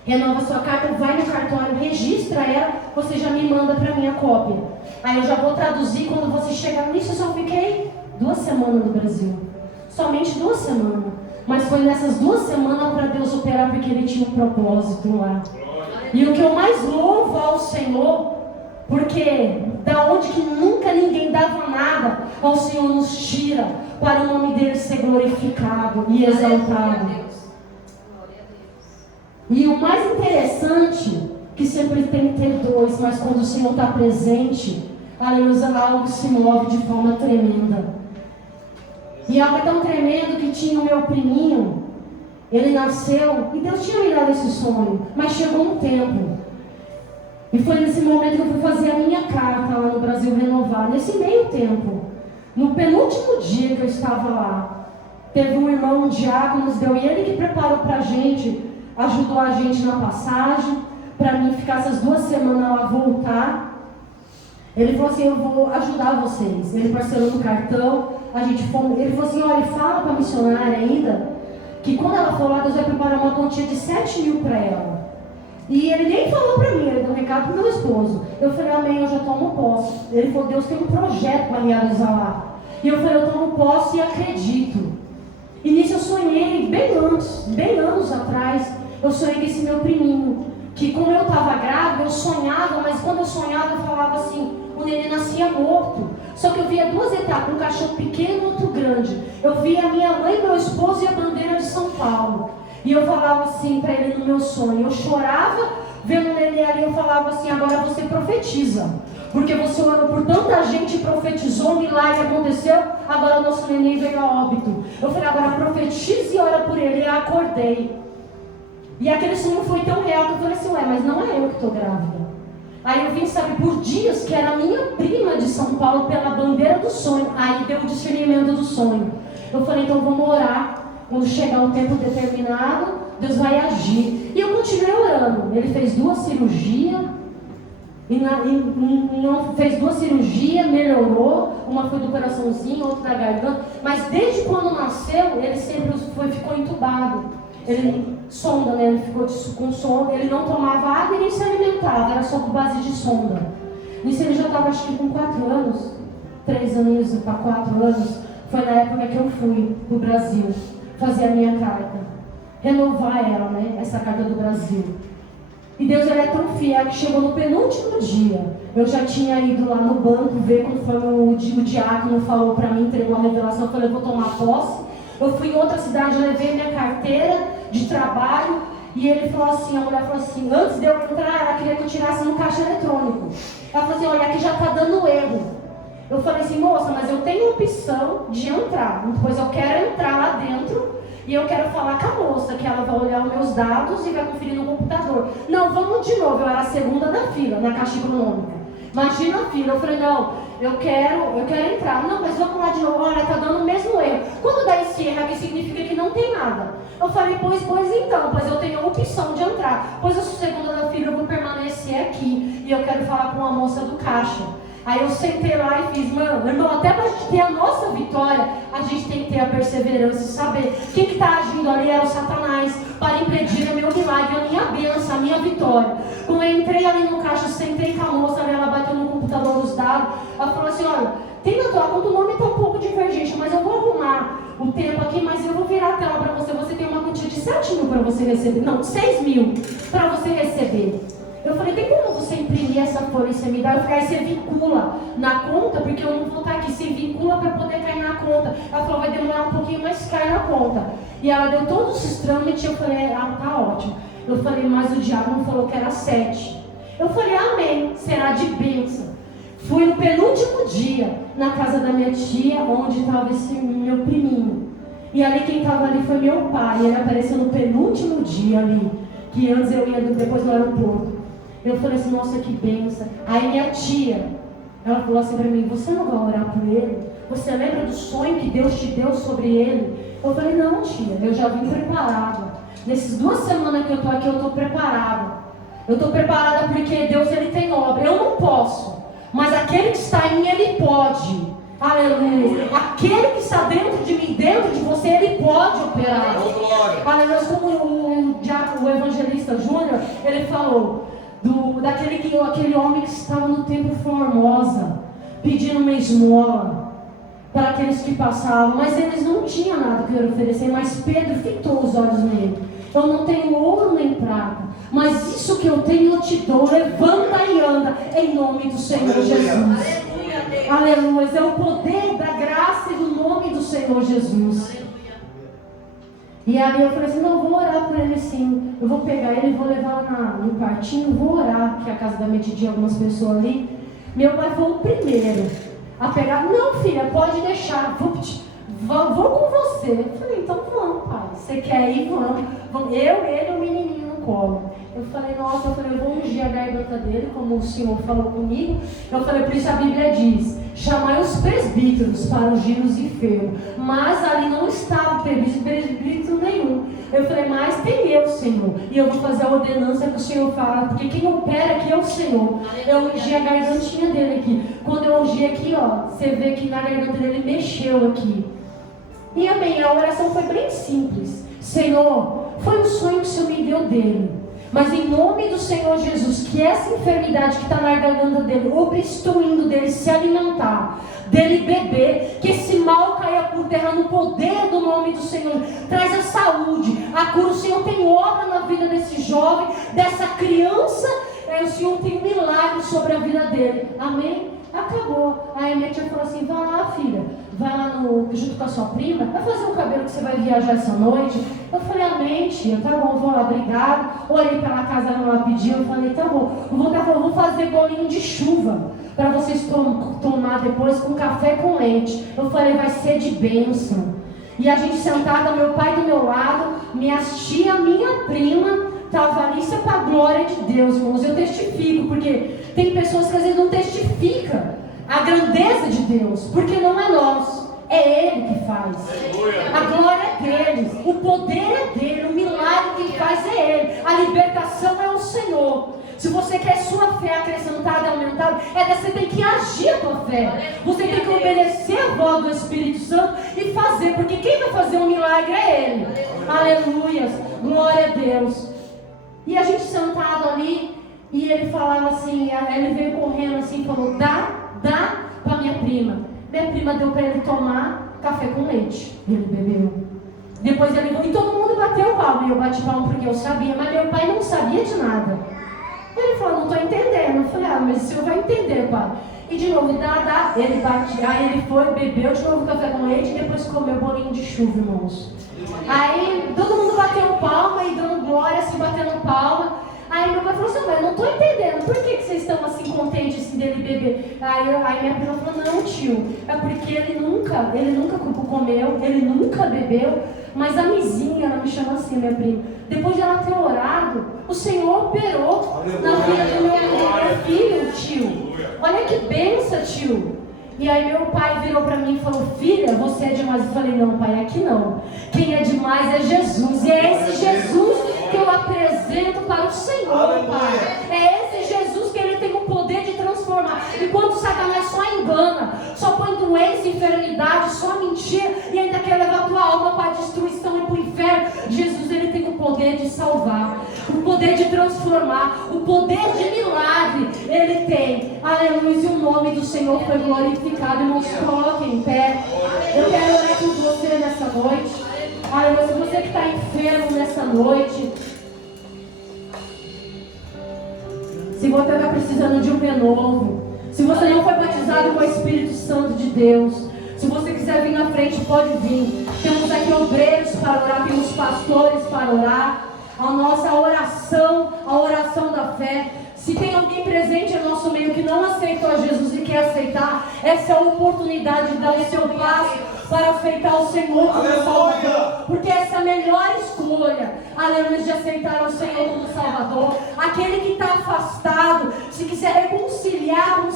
renova a sua carta, vai no cartório, registra ela, você já me manda para mim a cópia. Aí eu já vou traduzir, quando você chegar nisso, eu só fiquei 2 semanas no Brasil. Somente 2 semanas. Mas foi nessas 2 semanas para Deus operar, porque Ele tinha um propósito lá. E o que eu mais louvo ao Senhor, porque da onde que nunca ninguém dava nada, ao Senhor nos tira, para o nome dele ser glorificado e exaltado. E o mais interessante, que sempre tem que ter 2, mas quando o Senhor está presente, aleluia, algo se move de forma tremenda. E algo tão tremendo que tinha o meu priminho, ele nasceu, e Deus tinha me dado esse sonho, mas chegou um tempo. E foi nesse momento que eu fui fazer a minha carta lá no Brasil renovar. Nesse meio tempo, no penúltimo dia que eu estava lá, teve um irmão, um diácono, nos deu, e ele que preparou para a gente, ajudou a gente na passagem, para mim ficar essas 2 semanas lá, voltar. Ele falou assim, eu vou ajudar vocês. Ele parcelou no cartão, ele falou assim, olha, fala para a missionária ainda, que quando ela for lá, Deus vai preparar uma quantia de 7 mil para ela. E ele nem falou para mim, ele deu um recado para o meu esposo. Eu falei, amém, eu já tomo posse. Ele falou, Deus tem um projeto para realizar lá. E eu falei, eu tomo posse e acredito. E nisso eu sonhei, bem anos atrás, eu sonhei com esse meu priminho. Que como eu estava grávida, eu sonhava, mas quando eu sonhava, eu falava assim, o neném nascia morto. Só que eu via 2 etapas, um cachorro pequeno e outro grande. Eu via a minha mãe, meu esposo e a bandeira de São Paulo. E eu falava assim para ele no meu sonho. Eu chorava, vendo o neném ali, eu falava assim, agora você profetiza. Porque você orou por tanta gente, profetizou, um milagre aconteceu, agora o nosso neném veio a óbito. Eu falei, agora profetize e ora por ele. E eu acordei. E aquele sonho foi tão real que eu falei assim, ué, mas não é eu que estou grávida. Aí eu vim saber por dias que era a minha prima de São Paulo pela bandeira do sonho. Aí deu o discernimento do sonho. Eu falei, então vamos orar. Quando chegar um tempo determinado, Deus vai agir. E eu continuei orando. Ele fez 2 cirurgias. Fez 2 cirurgias, melhorou. Uma foi do coraçãozinho, outra da garganta. Mas desde quando nasceu, ele sempre ficou entubado. Ele sonda, né? Ele ficou com sonda. Ele não tomava água e nem se alimentava. Era só por base de sonda. Nisso ele já estava, acho que com 4 anos. 3 anos para 4 anos. Foi na época que eu fui para o Brasil fazer a minha carta, renovar ela, né? Essa carta do Brasil. E Deus, ele é tão fiel que chegou no penúltimo dia. Eu já tinha ido lá no banco ver conforme o diácono falou para mim, entregou a revelação. Eu falei, eu vou tomar posse. Eu fui em outra cidade, eu levei minha carteira de trabalho. E ele falou assim, a mulher falou assim, antes de eu entrar, ela queria que eu tirasse no caixa eletrônico. Ela falou assim, olha, aqui já está dando erro. Eu falei assim, moça, mas eu tenho opção de entrar. Depois eu quero entrar lá dentro e eu quero falar com a moça, que ela vai olhar os meus dados e vai conferir no computador. Não, vamos de novo. Eu era a segunda da fila, na caixa econômica. Imagina a fila. Eu falei, não, eu quero entrar. Não, mas vamos lá de novo. Olha, tá dando o mesmo erro. Quando dá esse erro aqui, significa que não tem nada. Eu falei, pois então, pois eu tenho a opção de entrar. Pois eu sou segunda da fila, eu vou permanecer aqui. E eu quero falar com a moça do caixa. Aí eu sentei lá e fiz, mano, irmão, até pra gente ter a nossa vitória, a gente tem que ter a perseverança e saber. Quem que tá agindo ali era o Satanás, para impedir o meu milagre, a minha bênção, a minha vitória. Quando eu entrei ali no caixa, sentei com a moça ali, ela bateu no computador os dados, ela falou assim, olha, tem a tua conta, o nome tá um pouco divergente, mas eu vou arrumar o tempo aqui, mas eu vou virar a tela para você. Você tem uma quantia de 7 mil para você receber, não, 6 mil para você receber. Eu falei, tem como você imprimir essa folha e você me dá? Eu falei, aí você vincula na conta, porque eu não vou estar aqui. Você vincula para poder cair na conta. Ela falou, vai demorar um pouquinho, mas cai na conta. E ela deu todos os trâmites, eu falei, tá ótimo. Eu falei, mas o diabo não falou que era 7. Eu falei, amém, será de bênção. Fui no penúltimo dia, na casa da minha tia, onde estava esse meu priminho. E ali quem estava ali foi meu pai. Ele apareceu no penúltimo dia ali, que antes eu ia depois no aeroporto. Eu falei assim, nossa, que benção. Aí minha tia, ela falou assim pra mim, você não vai orar por ele? Você lembra do sonho que Deus te deu sobre ele? Eu falei, não, tia, eu já vim preparada. Nessas 2 semanas que eu tô aqui, eu tô preparada. Eu tô preparada porque Deus, ele tem obra. Eu não posso, mas aquele que está em mim, ele pode. Aleluia. Aquele que está dentro de mim, dentro de você, ele pode operar. Aleluia. Como o evangelista Júnior, ele falou daquele homem que estava no templo Formosa, pedindo uma esmola para aqueles que passavam, mas eles não tinham nada que oferecer. Mas Pedro fitou os olhos nele. Eu não tenho ouro nem prata, mas isso que eu tenho eu te dou. Levanta e anda em nome do Senhor Jesus. Aleluia. É o poder da graça e do nome do Senhor Jesus. E ali eu falei assim, não, eu vou orar por ele sim. Eu vou pegar ele e vou levar lá no quartinho, vou orar, que é a casa da minha tia, algumas pessoas ali. Meu pai foi o primeiro a pegar, não filha, pode deixar, vou com você. Eu falei, então vamos pai, você quer ir, vamos. Eu, ele e o menininho no colo. Eu falei, nossa, eu vou ungir a garganta dele, como o Senhor falou comigo. Eu falei, por isso a Bíblia diz, chamai os presbíteros para ungir os enfermos. Mas ali não estava presbítero nenhum. Eu falei, mas tem eu, Senhor. E eu vou fazer a ordenança que o Senhor fala, porque quem opera aqui é o Senhor. Eu ungi a gargantinha dele aqui. Quando eu ungi aqui, ó, você vê que na garganta dele mexeu aqui. E amém, a oração foi bem simples. Senhor, foi um sonho que o Senhor me deu dele. Mas em nome do Senhor Jesus, que essa enfermidade que está na garganta dele, obstruindo dele se alimentar, dele beber, que esse mal caia por terra no poder do nome do Senhor. Traz a saúde, a cura. O Senhor tem obra na vida desse jovem, dessa criança. O Senhor tem milagre sobre a vida dele. Amém? Acabou. Aí a minha tia falou assim, vai lá filha, vai lá junto com a sua prima, vai fazer o cabelo que você vai viajar essa noite. Eu falei, amém tia, tá bom, vou lá, obrigado. Olhei pela casa, ela pediu, eu falei, tá bom, vou fazer bolinho de chuva para vocês tomar depois com café com leite. Eu falei, vai ser de bênção. E a gente sentada, meu pai do meu lado, minha tia, minha prima, estava ali, isso é para a glória de Deus, irmãos. Eu testifico, porque tem pessoas que às vezes não testificam a grandeza de Deus, porque não é nós, é Ele que faz. A glória é deles, o poder é dele, o milagre que faz é Ele, a libertação é o Senhor. Se você quer sua fé acrescentada e aumentada, você tem que agir a tua fé. Você tem que obedecer a voz do Espírito Santo e fazer, porque quem vai fazer um milagre é Ele. Aleluia, glória a Deus. E a gente sentado ali, e ele falava assim, ele veio correndo assim e falou, dá para minha prima. Minha prima deu para ele tomar café com leite. Ele bebeu. Depois ele e todo mundo bateu palma. E eu bati palma porque eu sabia, mas meu pai não sabia de nada. Ele falou, não estou entendendo. Eu falei, mas o senhor vai entender, pai. E de novo, dá. Ele bate, aí ele foi, bebeu de novo café com leite e depois comeu bolinho de chuva, irmãos. Aí todo mundo bateu palma e dando glória, assim, batendo palma. Aí meu pai falou assim, mas não estou entendendo, por que vocês estão assim contentes assim, dele beber? Aí minha prima falou, não tio, é porque ele nunca comeu, ele nunca bebeu, mas a Mizinha, ela me chamou assim, minha prima, depois de ela ter orado, o Senhor operou na vida do meu filho, tio. Olha que benção, tio. E aí meu pai virou para mim e falou: filha, você é demais. Eu falei: não, pai, aqui não. Quem é demais é Jesus. E é esse Jesus que eu apresento para o Senhor, pai. É esse Jesus que ele tem o poder de transformar. Enquanto Satanás só engana, só põe doença, enfermidade, só mentira, e ainda quer levar a tua alma para a destruição e para o inferno, Jesus, ele tem o poder de salvar, o poder de transformar, o poder de milagre, ele tem. Aleluia, e o nome do Senhor foi glorificado. Irmãos, coloquem em pé. Eu quero orar por você nessa noite. Aleluia, se você que está enfermo nessa noite, se você está precisando de um renovo, se você não foi batizado com o Espírito Santo de Deus, se você quiser vir na frente, pode vir. Temos aqui obreiros para orar, temos pastores para orar. A nossa oração, a oração da fé. Se tem alguém presente no nosso meio que não aceitou a Jesus e quer aceitar, essa é a oportunidade de dar o seu passo para aceitar o Senhor como Salvador. Porque essa é a melhor escolha, aleluia, de aceitar o Senhor como Salvador. Aquele que está afastado, se quiser reconciliar com o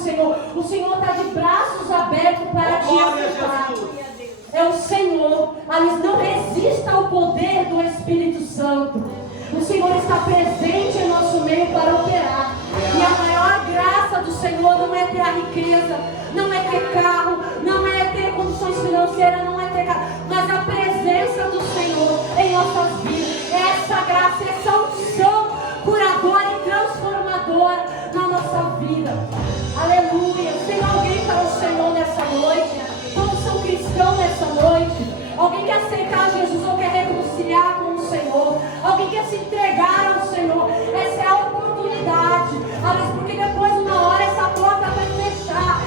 Senhor está de braços abertos para te aceitar. É o Senhor. Aliás, não resista ao poder do Espírito Santo. O Senhor está presente em nosso meio para operar. E a maior graça do Senhor não é ter a riqueza, não é ter carro, não é ter condições financeiras, não é ter carro, mas a presença do Senhor em nossas vidas. Essa graça, essa unção curadora e transformadora na nossa vida. Aleluia. Tem alguém para o Senhor nessa noite? Todos são cristãos nessa noite. Alguém quer aceitar Jesus ou quer reconciliar com o Senhor? Alguém quer se entregar ao Senhor? Essa é a oportunidade. Aliás, porque depois, uma hora, essa porta vai fechar.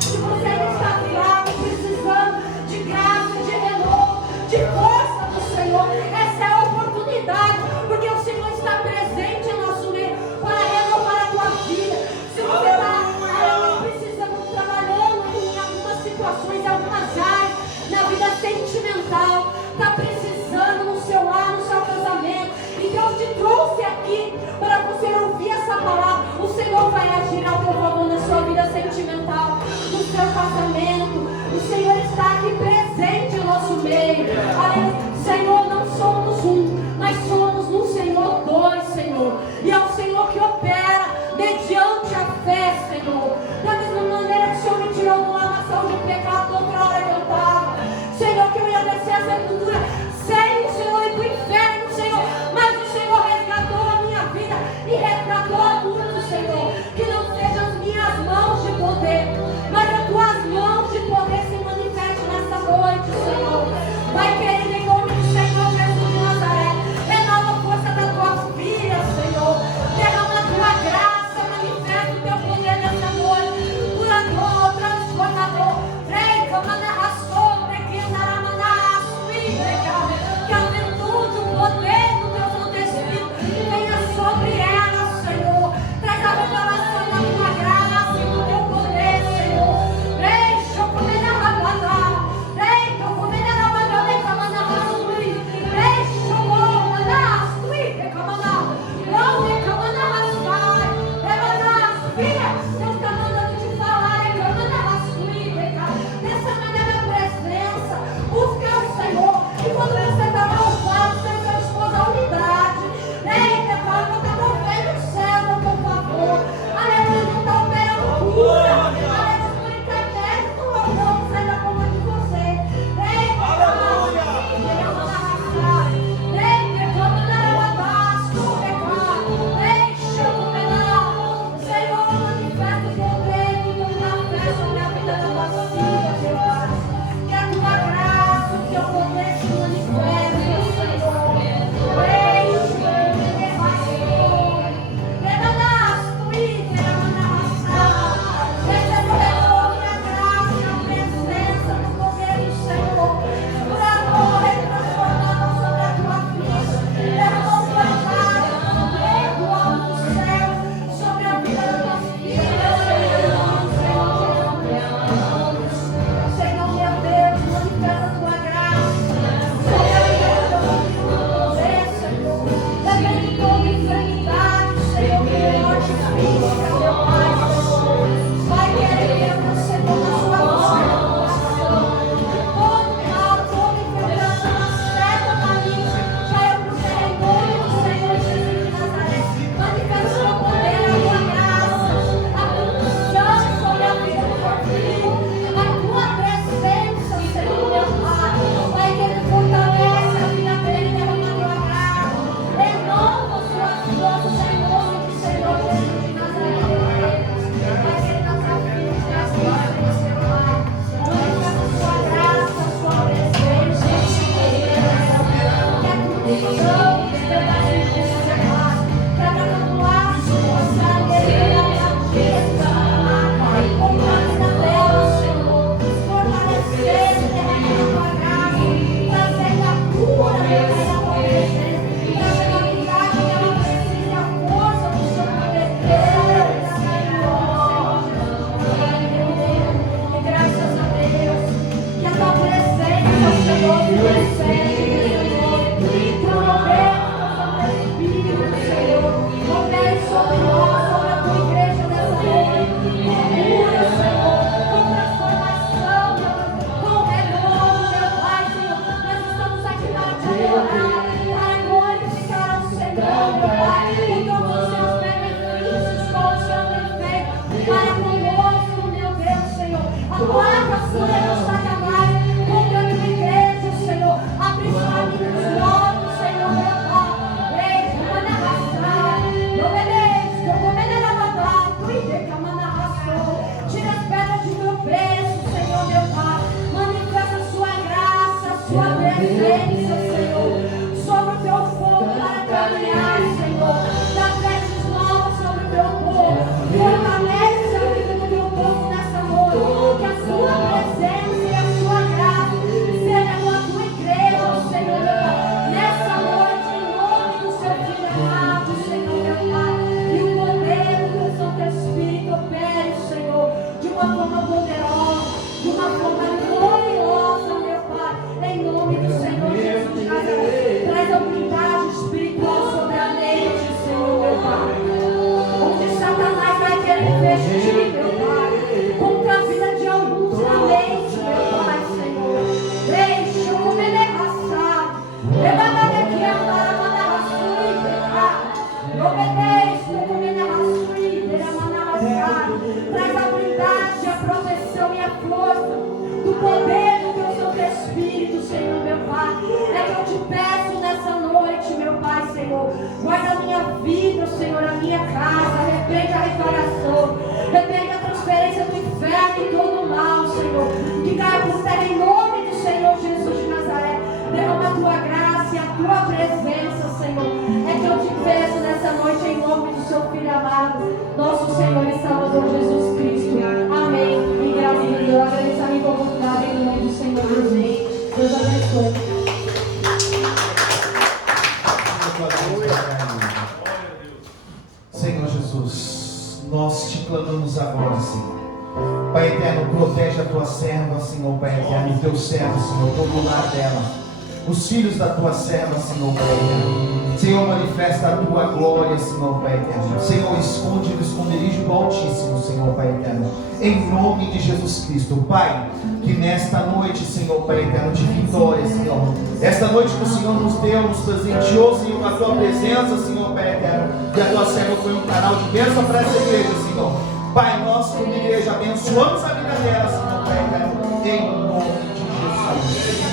Se você ainda está fraco, precisando de graça, de renovo, de força do Senhor, essa é a oportunidade. Porque o Senhor está presente em nosso meio para renovar a tua vida. Se você está precisando, trabalhando em algumas situações, em algumas áreas, na vida sentimental, está precisando no seu lar, no seu casamento, e Deus te trouxe aqui para você ouvir essa palavra. O Senhor vai agir ao teu favor na sua vida sentimental, no seu casamento. O Senhor está aqui presente no nosso meio. Senhor, não somos um, mas somos no Senhor dois, Senhor. E é o Senhor que opera mediante a fé, Senhor. Da mesma maneira que o Senhor me tirou de uma nação de pecado, outra hora que eu estava, Senhor, que eu ia descer a sepultura sem o Senhor ir para o inferno, Senhor. Mas o Senhor resgatou a minha vida e resgatou a muitos, Senhor. Que não sejam as minhas mãos de poder, mas as tuas mãos de poder se manifestem nessa noite, Senhor. Vai, querido, em nome do Senhor Jesus de Nazaré, renova a força da tua filha, Senhor. Derrama a tua graça, manifesta o teu poder nessa noite. Curador, transformador. Rei, comanda a sombra, que andará. investir, meu Pai, contra a vida de alguns na mente, meu Pai, Senhor. Deixa eu comer raçado. Levanta daqui a mara, obedeço, comer raçado. Traz a blindagem, a proteção e a força do poder do teu Santo Espírito, Senhor, meu Pai. É que eu te peço nessa noite, meu Pai, Senhor. Guarda a minha vida, Senhor, a minha casa. Repreende a restauração. Repreende a transferência do inferno e todo o mal, Senhor. Que caia por terra em nome do Senhor Jesus de Nazaré. Derrama a tua graça e a tua presença, Senhor. É que eu te peço nessa noite em nome do seu Filho amado, nosso Senhor e Salvador Jesus Cristo. Amém. E graças a Deus. Agradeço a minha oportunidade em nome do Senhor Jesus. Deus abençoe. Senhor Jesus, nós te clamamos agora, Senhor. Pai eterno, protege a tua serva, Senhor, Pai eterno, o teu servo, Senhor, todo o lar dela, os filhos da tua serva, Senhor, Pai eterno. Senhor, manifesta a tua glória, Senhor, Pai eterno. Senhor, esconde no esconderijo do Altíssimo, Senhor, Pai eterno. Em nome de Jesus Cristo, Pai, que nesta noite, Senhor, Pai eterno, de vitória, Senhor, esta noite que o Senhor nos deu, nos presenteou, Senhor, a tua presença, Senhor, Pai eterno, e a tua serva foi um canal de bênção para essa igreja, Senhor. Pai, nós como igreja abençoamos a vida dela, Senhor, Pai eterno, em nome